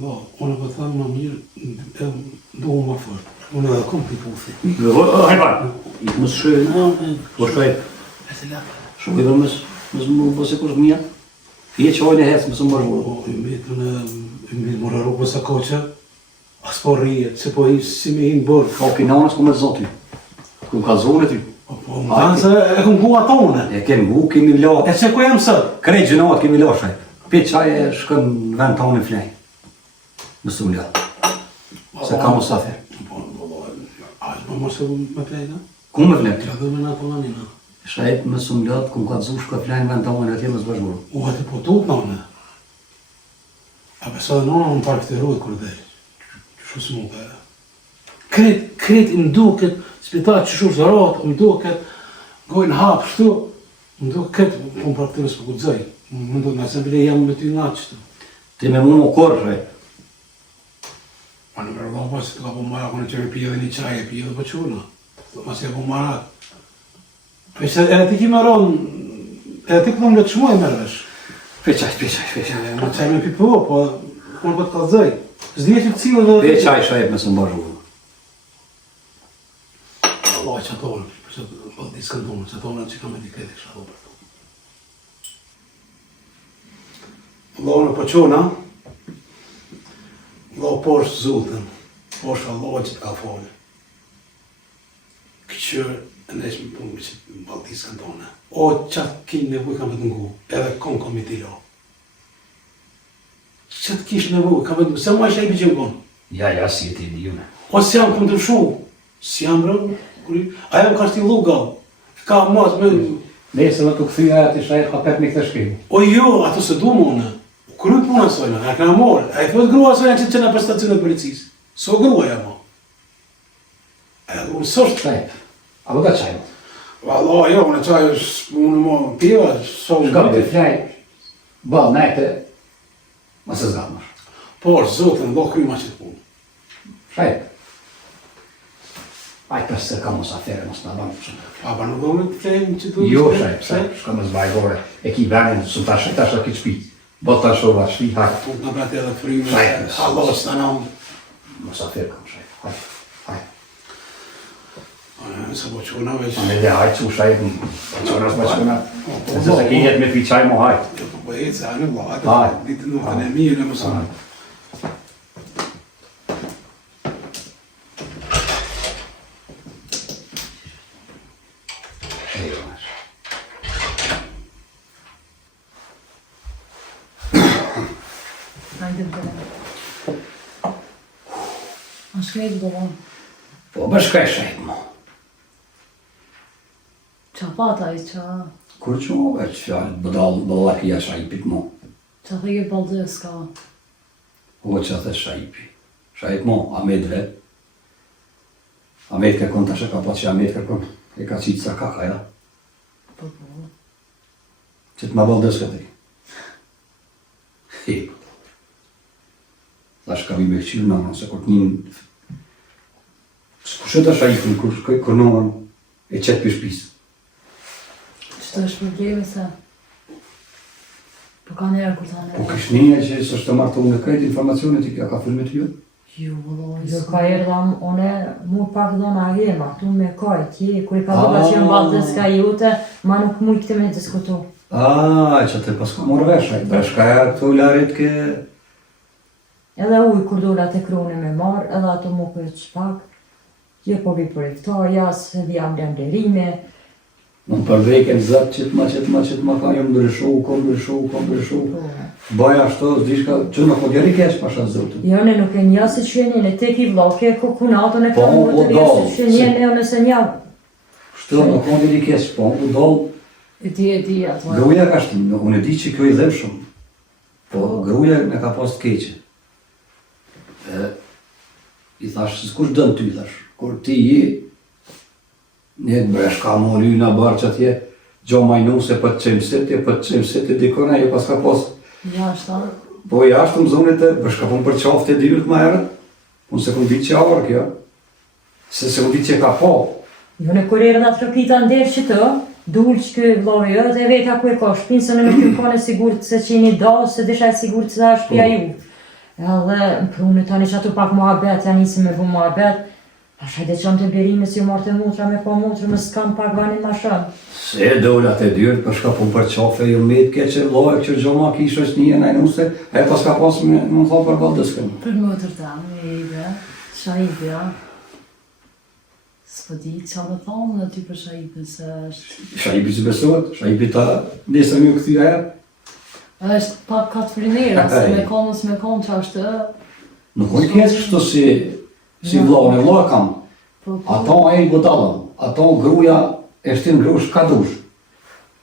Do, unë për thamë më mirë, do më fërë. Unë edhe kom të i puthi. Hajban, i të mësë shërë, po shkaj, E se laka. shkaj dhe mësë më bëse kush mija. Pije qajë e hecë, mësë më bërë. Po, i mbitë më rarru për sa koqë, as po rrijet, se po si me hinë bërë. Ka kinanës ku me të zonë ty. Ku ka zonë ty. Po, më thanë se e kom gu atone. E kem gu, kemi la. E se ku jam sët? Krejt gjënat kemi la shaj. Pi qaj e shkën në vend tonë në flej. Mësë më la. Se ka musafir. Po, ashtë më mos e me plejna? Ku me flej? Ja dhe me në tolanina. Shajt mësë më la, ku ka të zush ka flej në vend tonë në atje mësë bashkëmuru. U ati po tut nane. A besa dhe nona më parë këtë rrujt kur dhe. Që së mund të e. Kret i mduket, spitat që shumë zërat, më duket, gojnë hapë shtu, më duket, po më parë këtë mësë për këtë zëj. Më duket, nëse bile jam me ty nga qëtu. Ti me mu më korë, shaj. Pa në mërë dhopa, se të ka po marak, në qërë pije dhe një qaj, e pije dhe për qurna. Mas e po marak. Për që edhe ti ki më ronë, edhe ti këllon le të shmuaj mërëvesh. Pe qaj. Në qaj me pipo, po unë po të kalëzaj. Zdje që të cilë dhe... Pe qaj shajt mësë më bashkëmuru. Allah që atonë, për që të diskën tonë, që atonë që kam e di kredi kështë ato për to. Allah në pëqona, Allah poshtë zutën, poshtë Allah që të ka folë. Këqërë e neshme punë që të baldiskën tonë. O qatë kinë nevoj kam vetë ngu, edhe konë kom i tilo. Qatë kishë nevoj kam vetë ngu, se ma ishe i bëgjëm konë. Ja, si e ti di june. O si jam këmë të shu, si jam rëmë, aja më ka shti luga, ka mas me... Nese më të këthyja ati shajt ka pep me këtë shkrimu. O jo, ato se du më në, kryt puna sojna, e këna morë, e këpët grua sojna që të qena për stacion e policisë. So grua ja ma. E unë sështë. Shajt, a më ka qajmë? Valla, jo, unë qaj është, unë më piva, so më Shkam të flajt, bal najte, ma se zgatëmash. por, zotën, do kryma që të punë. Shajt. Aj për se ka mos afere, mos në banë shumë. A pa nuk do me të flejmë që të... Jo, shajt, shka më zbajgore. E ki venin, su ta shajt ashtë ki qpit. Bot ta shova, shli, hajt. Punë në brate edhe fryme, Shajt. Allah së të namë. Mos afere kam shajt, hajt, hajt. Se po qona veç... A me le hajt su shajt, qonës me qona. E se ki jet me pi qaj mo hajt. Jo, po e se anë Allah, Hajt. ditë nuk të në mirë, në mësë. Hajde të dhe. A shkejt do vonë. Po bashkaj shajt mo. Qa pata i qa... Kur që mo veç fjallë, bëdallak i a shajpit mo. Qa thege baldeska. O që the shajpi. Shajt mo, Ahmed ve. Ahmed kërkon të shaka pa që Ahmed kërkon. E ka qitë sa kaka, ja. Po, po. Që të ma baldes këtëj. He. Thash ka vi me këqyrë nënë, se kur t'nin... Kushe të shajpin, kur nënë e qetë për shpisë. Që të është probleme se... Po ka njerë kur ta Po njerë. kish një që së është të martu me krejt informacionet i kja ka fërme të ju? Jo, vëlloj. Jo ka erdha one mu pak dona hema, tu me kaj ti, kur i ka duka që në baldeska jute, ma nuk muj këtë me diskutu. Që të pas ka morë veshaj, bashka e këto larit ke... Edhe uj kur dula të kroni me marë, edhe ato mu për shpak, je po vi për e këto, ja se dhja vlerime, Unë për vrejken zëtë qëtë ma ka, jam ndryshu. Baja ashtu, dishka, që nuk o djeri kesh pasha zotë. Jo, ne nuk e nja se që e ne tek i vloke, kokunatën e ka mërë të rjesë që e ne nëse nja. Shtu, nuk o djeri kesh, po, u dollë. E di ato. Gruja ka shtu, unë e di që kjo i dhem shumë. Po, gruja me ka pas të keqe. I thash, s'kush dënë ty, thash, kur ti je, një të bresh ka mori në barë që atje, gjo majnu se për të qemë sete, dikona, jo pas ka pas. Jashtë, Po jashtë më zonit e, bërshka pun për qaftë e dirut ma herët, unë se këmë ditë që avarë kjo, se këmë ditë që ka po. Jo, ne kur erë dhe të rëpita ndërë që të, dulë që kjo vlojë jo, dhe veta ku e ka shpinë, se në nuk ju kone sigurët se që një do, se desha e sigurët se da shpia ju. Edhe më prunë tani që atu pak muhabet, ja nisi me bu muhabet, hajde që të berime si u marrë të mutra me po mutra, më s'kam pak vanin ma shumë. Se dollat e dyrët, përshka pun për qafe, jo me të keqe lojë, që gjoma kisha është një e nuse, e pas ka pas me më thonë për valdës këmë. për më të rëtamë, e ibe, shahibja. S'po di që më thonë në ty për shahibin se është... Shahibi që besohet, shahibi ta nesër një këthyra herë. është pak katë frinera, se me konës me konë që është... Nuk unë keqë kështu si vlohën e vlohë kam. Ato e i budalën, ato gruja e shtin grush ka dush.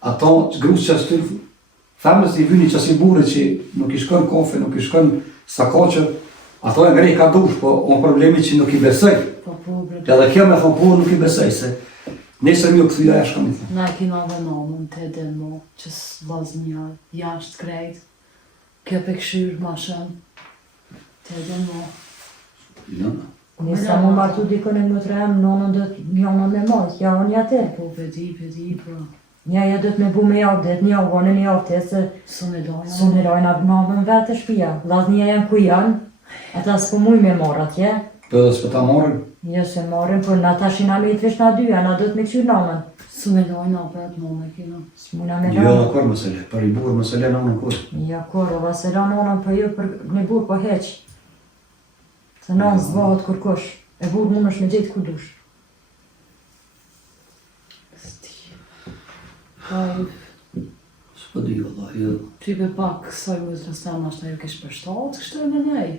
Ato grush që shtin femës i vyni që si burë që nuk i shkën kofe, nuk i shkën sakoqër, ato e ngrej ka dush, po unë problemi që nuk i besoj. Edhe kjo me thonë po nuk i besoj, se nesër mjë këthyja e shkëm i thonë. Na kina dhe nonën të edhen mo, që s'vaznia jashtë krejt, kjo pe këshyrë ma shumë, të edhen mo. Nisa më martu dikon e më të remë, nonën dhe njona me mojtë, ja unë jatë. Po, pedi, pra. Nja ja dhëtë me bu me javë dhe një avone një javë se Sune dojna. sune rojna nonën vetë të shpia. Laznija janë ku janë, ata s'po muj me marrë atje. Po dhe s'po ta morën? Jo se marrën, por na ta shina me i të vesh na dyja, na dhëtë me këqyrë nonën. Sune dojna vetë nonën kina. S'muna me Jo, nonën. dhe kur mësële, për i burë mësële në në kur. Ja korova se la nonën për jo për një burë po heq. Se nonën s'bohet kur kush, e burë mund është me gjithë ku dush. S'po di, valla, jo. Ty be pak saj u zrastan ashtë ajo kesh përshtatë kështë në nej.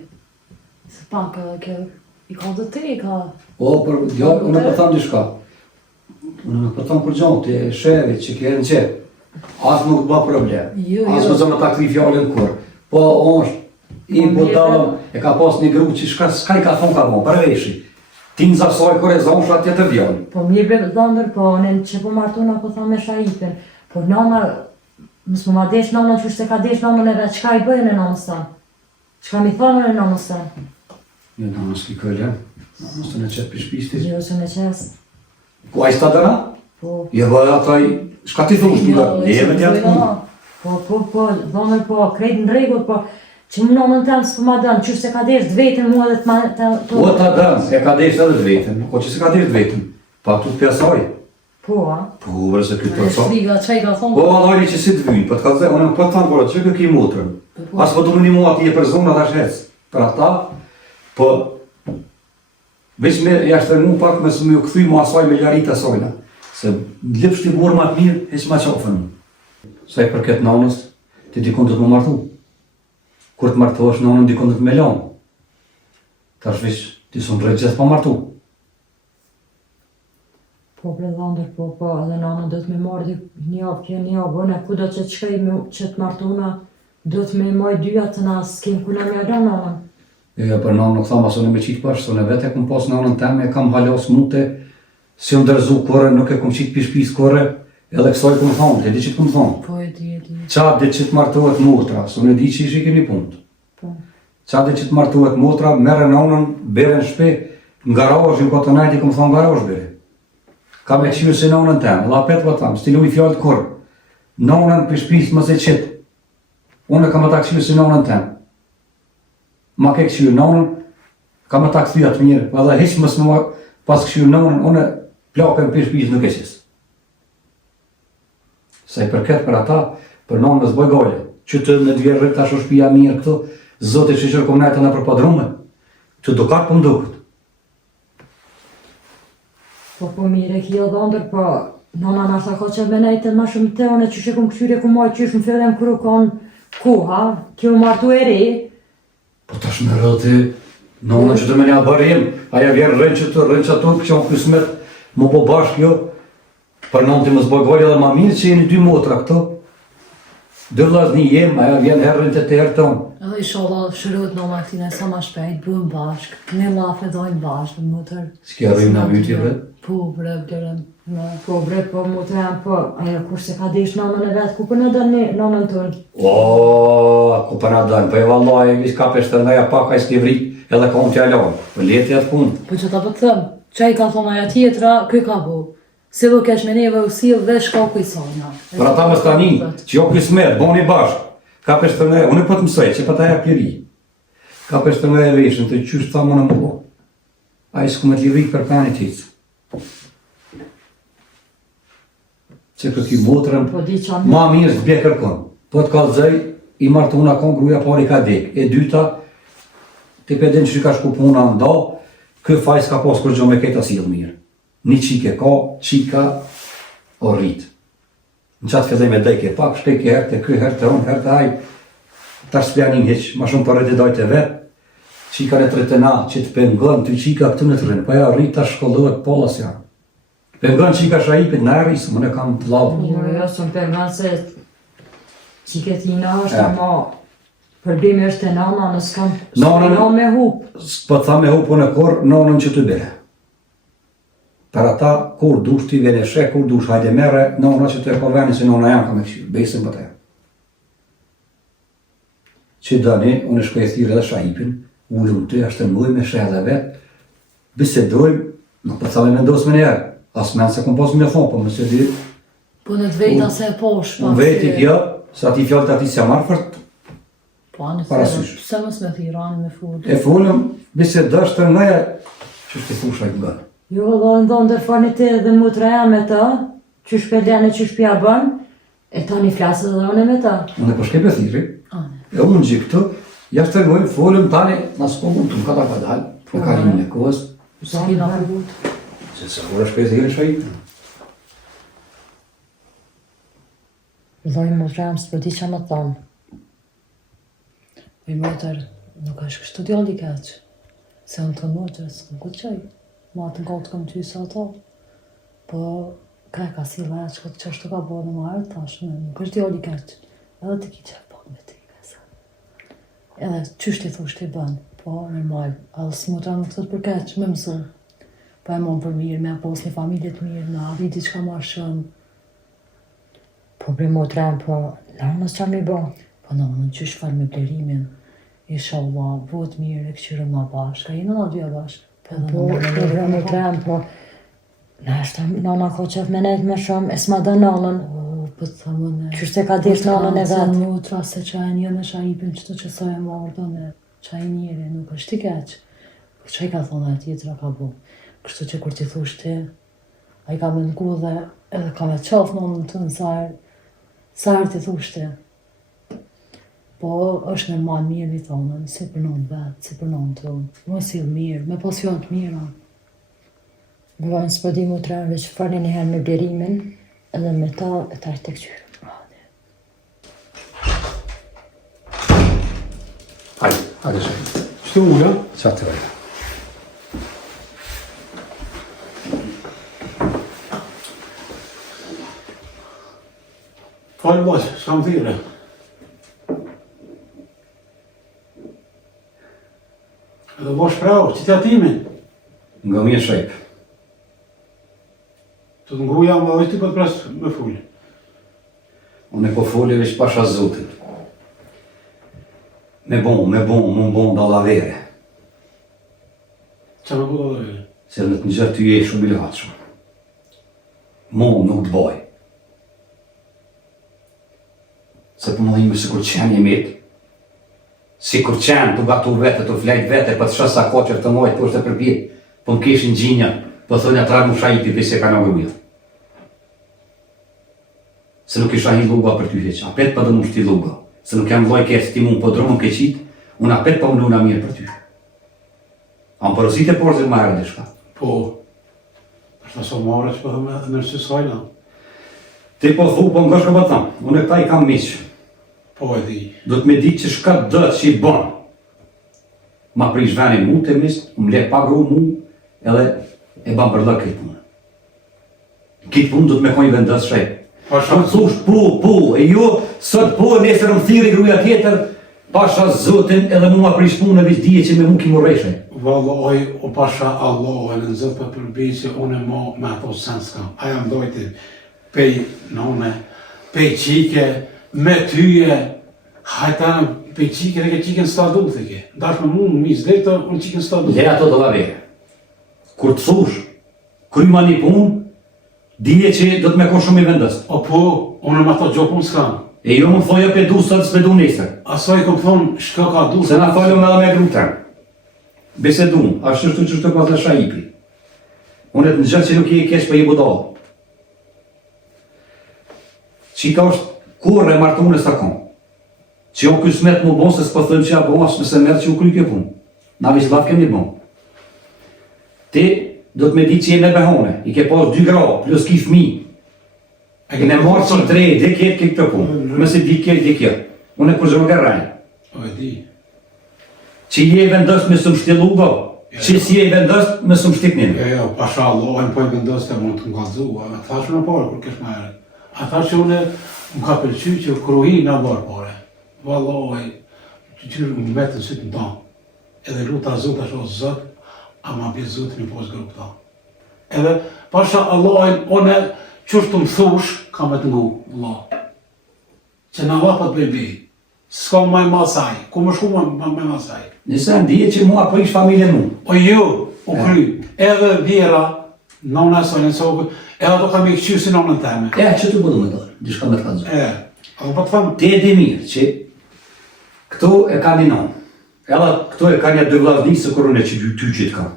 Se pak edhe kjo i ka dhe te, ka... O, për, jo, unë po tham diçka. Unë po tham për gjonë, të shevit që kjerë në qepë. Asë nuk të ba problem. Jo, Asë më zëmë ta këti fjallin kur. Po, është i budalëm, e ka pas një gru që s'ka i ka thonë ka bon, përveshi. Ti në zasoj kër e zonë shra tjetër vjallin. Po mirë be dhëndër, po në që po martuna po tha me shahipin. Po nana, mësë më ma desh nana që se ka desh nanën e vetë, qka i bëjnë e nanës tanë? Qka mi thonën e nanës tanë? Jo, në nësë ki këllë, nësë të në qëtë për shpisti. Jo, se me qesë. Ku a i sta dëna? Po, Jo, bëjë ataj, shka ti thush të gërë? Je me tjetë punë. po, dhëndër po, krejt në regull, po, që më nanën tanë s'po ma dënë, që se ka desh të vetën mua dhe të ma... Po ta dënë, e ka desh edhe të vetën, ko që se ka desh të vetën. Pa tu të pjasaj. Po, a? Po, vërë se këtë E përsa. shriga, që i ka thonë... Po, adhajri që si të vyjnë, po të ka dhe, unë po të thamë, që kjo ki motrën. Asë po të më një mua ati e për zonë atë shec. Për ata, po, veç me jashtë mu pak me së me u këthuj mu asaj me ljarit asajna. Se lëpsh t'i borë ma të mirë, heq ma qafën. Sa i përket nanës, ti dikon të të më martu. Kur të martohesh nanën, dikon të të me lanë. Tash veç, ti son drejt gjithë pa martu. Po, bre dhëndër, po, edhe nanën do të me marrë një javë, kjo një javë, bëne, ku do që të shkej me që të martuna, do të me maj dyja të na s'kem kuna me adon nanën. Ja, për nanë nuk thamë asone me qitë pash, sone vetë e kom pas nanën teme, e kam halos mute, si u ndërzu kore, nuk e kom qitë pishpis kore, edhe kësoj kom thonë, e di që të kom thonë. Po, e di. Qa dhe që të martohet motra, sone di që ishi kemi punët. Po. Qa dhe që të martohet motra, mere nanën, bere në shpe, nga garazh, në këtë najti kom thonë garazh bere. Ka me këshirë se nanën temë, la petë vë thamë, stilu i fjallë të kur. Nanën pishpis më se qitë, unë kam ata këshirë se nanën temë. Ma ke këshirë nanën, kam ata këthyja të mirë, edhe heq mësë më pas këshirë nanën, unë plakën pishpis nuk e qisë. Se i përket për ata, për nanën më zboj gale, që të në dvjerë rëk tash o shpia mirë këtu, zote që qërë kom najtë në përpadrume, që dukat për mdukët. Po mire kjo dhëndër, po nona na tha ka që benejtë ma shumë të one që kom këshyre ku marrë qysh më fillem kërë kon koha, kjo martu e ri. Po tash me rëti, nona që të me nja barim, aja vjen rënë që të rënë që ato, që janë kësmet, më po bashkë jo, për nënë të më zbojgojë edhe ma mirë që jeni 2 motra këto. 2 vllazni jem, aja vjen herën të herë tonë. Edhe inshallah shërot nona këtina sa ma shpejt, buëm bashk, ne lafe dojnë bashk, motër. S'kja rrim në mytje bre? Po, bre, blerëm. Po bre, po mu të jam, po, ajo kur se ka desh nonën e vetë, ku për në dënë nonën tënë? Ku për na dojnë, po e vallaj, vis ka peshtë nga ja pak a i s'ki vrit, edhe ka unë t'ja lonë, po leti atë punë. Po që ta për të thëmë, që i ka thonë aja tjetra, këj ka bu. Si do kesh me neve u silë dhe shka ku i sajna. Për ata më stani, që jo kësmet, boni bashkë, ka peshtë nga, unë e po të mësoj, që pa ta ja pjeri. Ka peshtë nga e veshën, të qysh tha më në më. A i s'ku me t'lirik për kanë i ticë. Që për ki motrën, Po di që ma mirë s'bje kërkon. Po të kalëzëj, i martë una kon gruja pari ka dek. E dyta, ti pedin që ka shku puna nda, kë faj s'ka pas kur gjo me keta si mirë. Një qike ka, qika o rritë. Në qatë fillej me dejke pak, shpeke herë të kë, herë të unë, herë të haj, ta s'pjanin heq, ma shumë për rrët e dojtë e vetë, qika në të rritëna, që të pengon, të qika këtë në të rrinë, pa ja rritë ta shkollohet polas janë. Pengon qika shahipit në rrisë, më në kam të lavë. Jo, së më përgan se qiketina është ama problemi është e nana, në s'kam s'kam me hup. Po tha me hupu në korë, nonën që të bere. Për ata, kur dush t'i vene shek, kur dush hajde mere, nona që të e po veni se nona janë ka me këshirë, besim për te. Që dani, unë shkoj e thirë edhe shahipin, ullum të, ashtë të mëj me sheh dhe vetë, bisedojmë, nuk për thame me ndosë me njerë, asë menë se kom posë me thonë, po më se di. Po në të vejta se po shpa. Unë vejti kjo, sa ti fjallë të ati se marë fërt, Po në parasysh. Pse mos me thirani me full. E fullëm, bisedojsh të nëja, që shtë thusha i nga. Jo, do ndonë dërfani ti dhe mutra jam me ta, që shpedjane që shpja bën, e ta një flasë dhe une me ta. Unë e po shkep e thiri, Ane. e unë gjikë këtu, jashtë të ngojmë, folëm tani, na s'ko mund të më ka dalë, në karimin e kohës, S'kina përgut. se se ura shpes e shahipin. Lojë mutra jam s'po di që më thonë. I motër, nuk është kështu djalli keq. Se unë të motër, s'këm këtë qaj. Ma të nga të kom ty sa ato. Po, ka e ka si leq, këtë që është ka bo në marë, tashme, nuk është djalli keq. Edhe të ki qef pak me ti, kese. Edhe qysht i thusht i bën, po, normal. Edhe s'mutra nuk të për keq, me mësu. Po e mon për mirë, me pos një familje të mirë, na viti që ka marë shumë. Po bre mutra jam, po, nanës që mi bo. Po në qysh farë me blerimin. Inshallah, vot mirë e këshyre ma bashkë. A i nëna dyja bashkë. Po, bre mutra jam, po, nashta nana ka qef me nejtë me shumë, e s'ma dë nanën. Po të thëmë në... Qështë e ka desh nanën e vetë. Motra se qaj një me shahipin qëto që sa e marrë në qaj njëri, nuk është i keq. Qaj ka thonë e tjetra ka bo. Kështu që kur ti thush ti, a i ka me ngu dhe edhe ka me qafë në të në sajrë ti thush ti. Po është normal mirë i thonën, si për nënë vetë, si për nënë të unë. Më silë mirë, me pas fjallë të mira. Vajnë s'po di mutra jam veç farni një herë me blerimin, edhe me ta e ta është të këqyrë. Hajde shahipin. Shtu uja? Qa të vajta. Falë bashkë, s'kam thire. Edhe bo shprau, që t'ja timin. Nga mje shajp. Të të ngruja më dhe ti po të presë me full. Unë e po folje veç pasha zotin. Me bon dalla vere. Qa me bu dhe vele? Se në të njërë ty e shumë i lehatëshme. Nuk të baj. Se për më dhime si kur qenë një mitë, si kur qenë të gatu vete, të flejt vete, për të shë sa koqër të mojtë, për të përpjet, për më keshin gjinja, për thënja të rarë më shahipi për se ka në gruja. Se nuk isha hi luga për ty heq, apet për dhe më shti luga, se nuk jam loj kërë ti mund për dromën ke qitë, unë apet për më luna mirë për ty. A më përësit e porzit ma erë dhe shka. Po, është aso marrë që për dhe me nërësi sajna. Ti po thu, po ngosh këmë thëmë, unë e këta I kam miqë. Po e di. Do të me di që shka dëtë që I bënë. Ma prish veni mu të misë, më le pagru mu, edhe e ban për këtë punë. Kitë punë do të me kojnë vendës shej. Po thush, pu, e jo, sot po, nesër më thiri gruja tjetër, pasha zotin edhe mu ma prish punë e vizë dije që me mu ki morreshe. Valloj, o pasha Allah, e në zëtë për përbi që unë me ato sens kam. Aja mdojti pej none, pej qike, me tyje, hajta pej qike dhe ke qiken stadu të ke. Dash me mu në misë dhe të unë qiken stadu. Dhe ato do la vere. Kur të thush, kryma një punë, dije që do të me konë shumë I vendës. O po, unë me ato gjopun s'kam. E jo më thoja pe du sot s'pe du nesër. Asoj kom thonë, shka ka du. Se na falem edhe me grutën. Besedum, ashtu që të pas dhe shaipi. Unë të në gjëtë që nuk I kesh për I budalë. Qika është kur e martunës të konë. Që jo kësë smetë më bonë se s'po thëmë që ja bo asë nëse mërë që u kry kjo punë. Na vishë lafë kemi bonë. Ti do të me di që je në behone, I ke pas 2 gra, plus ki fmi. E në marë që 3, dhe kjetë ke këtë punë. Mëse di kjetë, di kjetë. Unë e kur zhë më gërrajnë. O e di. Që je vendës me së më shtilu do, që si je vendës me së më shtiknin. Jo, pasha Allah, në pojnë vendës të mund të ngallëzu, a thash në parë, kur kesh me ere. A thash që une më ka përqy që kruhi në barë pare. Valloj, që më betën sytë në tanë. Edhe luta zot ashtë o zot, a ma bje zot një posë grupë ta. Edhe pasha Allah, une qështë të më thush, ka me të ngu, Allah. Që në lapat bebi, s'ka maj masaj, ku më shku maj masaj. Nëse ndije që mua prish familjen mu. O ju, o kry, edhe vjera, nona e sonin sokë, edhe do kam I këqy si nonën teme. Që të bëdu me dorë, dishka me të kalëzë. Edhe po të thëmë, Ti e di mirë që këto e ka një nonë, edhe këto e ka një 2 vllaznisë kur unë e që ty që të kam.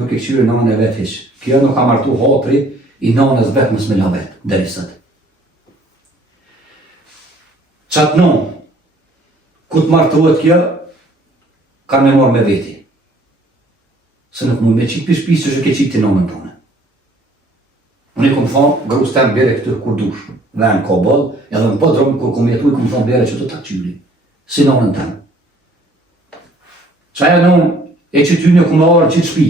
Nuk e këqyre nonë e vetë heqë. Kjo nuk ka martu hotri I nonës vetë mësë me la vetë, deri sëtë. Qatë nonë, ku të martuhet kjo, ka me morë me veti. Se nuk mund me qitë pish që ke qitë të nonën tonë. Unë I kom thonë, grus temë bere këtë kur dush, dhe në kobol, edhe në podromë kur kom jetu I kom thonë bere që të ta qyri, si nonën temë. Qaja nonë e që ty një kumë orë që të shpi,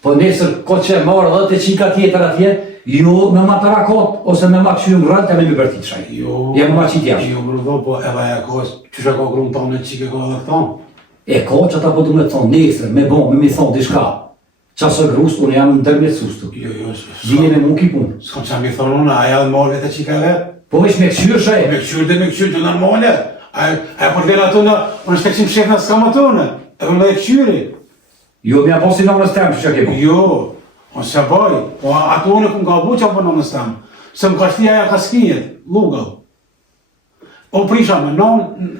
po nesër ko që e marë dhe të qika tjetër atje, jo me ma të rakot, ose me ma këshu në rëndë, e me mi bërti të shaj. jo, Jem ma qitë jashtë. jo grudo, po edhe e ka, qysha ka grunë tonë e qike ka edhe këtonë. E ka që ata po du me thonë, nesër, me bon, me mi thonë dishka. Qasë grus, unë jam në dërmjet sustu. Jo, Dije me mu ki punë. s'kam që mi thonë unë, aja dhe marrë vetë qika vetë. Po ish me këshyrë shaj. Me këshyrë të normale. Aja po të vela tonë, unë shtek që më shekna s'kam atonë, edhe unë dhe e këshyri. Jo, me apo si nonës temë që ke bu. Jo, unë se baj, po ato unë ku nga bu që apo nonës temë. Se më ka shti aja ka skijet, lugëll. O prisha me nonë,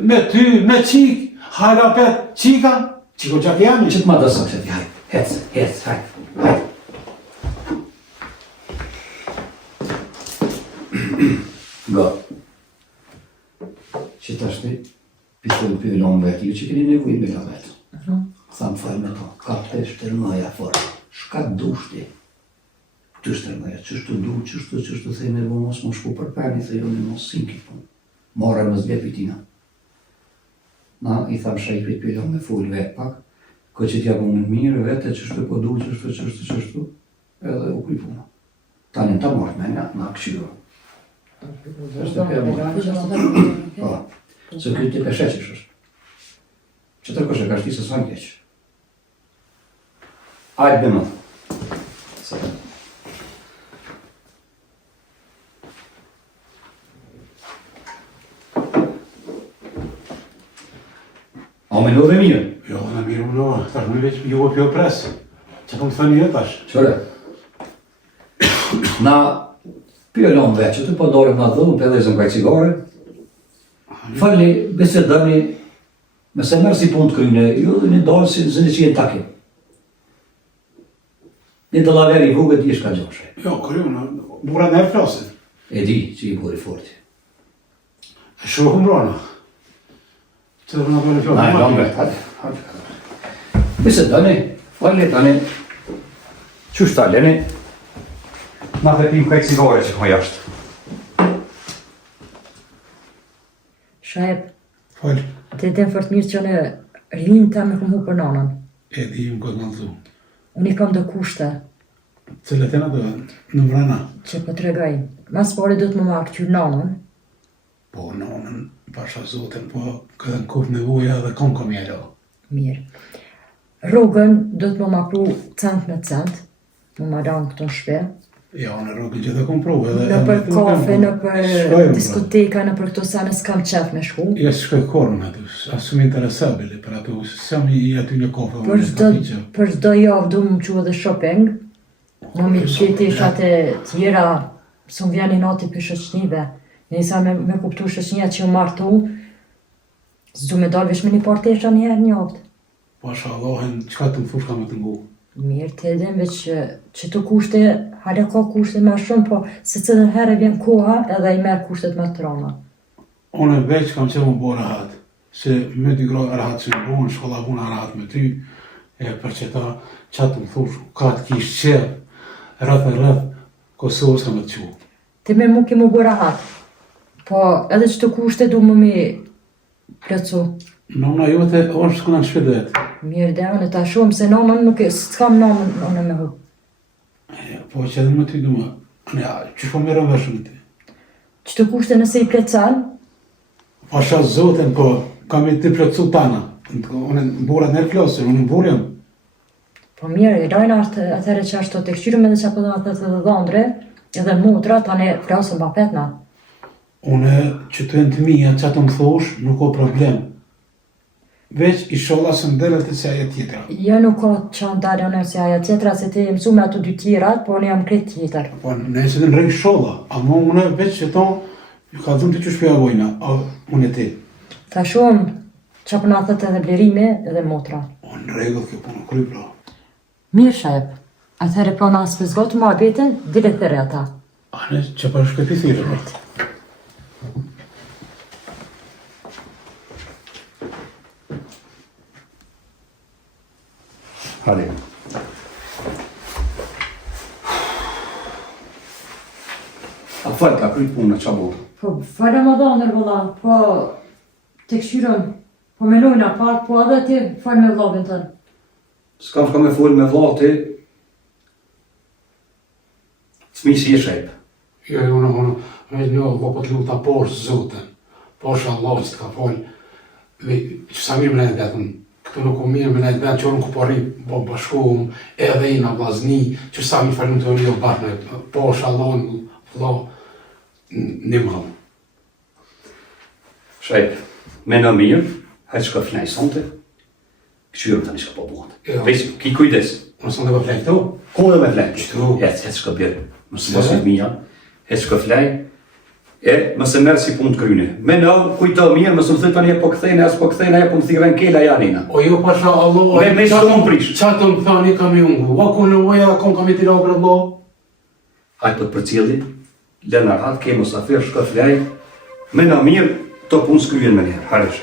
me ty, me qik, hajra pet, qika, qiko qak jemi. Që të ma dësë këtë, hajtë, hecë, hajtë. Go. Që të ashtë, pisën për vëllonë vetë, ju që keni nevoj me la vetë. Thamë falë me to, ka të shtërmaja forë, shka dushti. Të shtërmaja, qështu du, qështu thej me bo mos më shku për perni, thej jo me mos sinki punë. Mora më zbe pitina. Na, I thamë shajpit për me full vetë pak, ko që t'ja bu më mirë vete, qështu po du, qështu, edhe u kry puna. Tani ta mort me na këshyro. Është e përmojë. Po, se kjo t'i pesheqish është. Që tërko që ka shti se s'van keq. Ajtë bëmë. A me nove mirë? Jo, në mirë më nove, tash më veç ju pjo presë. Që po më thënë një tash? Qëre? Na pjellon veç, që të po dorim na dhëmë, për edhe zëmë kaj cigare. Falni, besedëni, me se mërë si punë të kryne, ju dhe një dalë si zënë që jenë take. Një të laveri vugët i shka gjoshe. Jo, kryu, bura në e flasin. E di që I buri forti. E shohëm brona. Që dhe në bërë flasin. Na e domë vetë, hajde. Besedëni, falni tani, qështë taleni, Na të pim kaj cigare që ka jashtë. Shajep, Fal, të edhe fort mirë që në rinë ta me këmu për nanën. e di më këtë nëllëzu. Unë i kam do kushte Cilët e në të në vrana. që po të regaj. Mas pari do të më marrë këtyr nanën. Po, nonën, pasha zotin, po këtë në kufë nevoja dhe kom jelo. Mirë. Rrugën do të më makru cent me cent. Më maran këto në shpe. Ja, unë rrugën që të kom provë edhe... Në për kafe, në për Shkojmë, diskoteka, në për këto sene s'kam qef me shku. Ja, shkoj korën aty, asë më interesabili për ato, s'jam i aty në kafe, Për çdo javë du më quë dhe shopping. Në mi qiti shate tjera, së më vjeni nati për shëqnive. Nisa me kuptu shëqnija që më martu, s'du me dalë vesh me një partesha njëherë një aftë. Pasha Allahin, qka të më thush ka me të ngu? Mirë të edhem veç që të kushte, hale ka kushte ma shumë, po se cilën herë vjen koha edhe i merë kushtet me të rana. Unë veç kam që më bo rahat, se me dy gra rahat që më bo, në shkolla buna rahat me ty, për që ta qatë më thush, ka të kishë qërë, rrëth e rrëth, Kosovës ka me të qu. Ti me mu ke mu bë rahat, po edhe që të kushte du më mi plëcu. Nona jote është këna në shpit vetë. Mirë dhe unë ta shumë se nonën nuk e, s'kam nonën me hu. Po që edhe më ty du më, ja, që po mërë vëshëm ti. Që të kushte nëse i plecan, Pasha zotin, po, kam i të plëcu tana. Unë në burat në flosën, unë në burjëm. po mirë, i rajnë atëre që ashtu të këshyrëm edhe që apë dhe të dhondre, edhe mutra, tani flasën ba petna. Unë që të jenë të mija, që të më thosh, nuk o problem. Veç i sholla së ndelet e se aje tjetëra. Jo nuk ka që ndalë unë se aja tjetra, se ti mësu me ato dy tjerat, po unë jam kretë tjetër. Po nëse të nrejnë sholla, ama unë veç që tonë, ju ka dhëmë të që shpja vojna, a unë e ti. Ta shumë, që përna thët edhe blerime edhe motra. Unë regull kjo punë kry pra. Mirë shep, atëherë po në asë pëzgotë më abetën, dile thëre ata. Ane që për shkëpi thire. Hadi. A fal ka kryt punë qa bo? Po, falë më dhëndër vëlla, po të këshyrëm, po me lojna pak, po edhe ti falë me vlogën tënë. S'kam shka me folë me vati. S'mi si e shep. Jo, unë, veç një, po po të luta poshë zotën. Poshë Allah që të ka folë. Që sa mirë me nejtë vetën. Këtu nuk u mirë me nejtë vetë, që unë ku po rritë, po bashkuhëm, edhe i në vlazni, që sa mirë falëm të një bashkë me poshë Allah, Allah, një mëllë. Shep, me në mirë, hajtë shka fnaj sonte, këqyrëm të një shka po buhat. Jo. Vesi, ki kujdes. Unë së në dhe për këtu? Ko dhe me flaj? Qëtu. Hecë shka bjerë. Mësë mësë mija, hecë shka flaj, mëse merë si punë të kryne. Me në, kujto mirë, mësë më thëtë tani e po këthejnë, as po këthejnë, e po më thirën kela janina. O jo pasha Allah, Me shumë prish. qatë më thani kam i ungu, o ku në uja dhe kom kam i tira për Allah. Hajtë për përcjeli, lënë arhat, ke mos afer, shka flaj, me në mirë, të punë s'kryen me njerë, hareshe.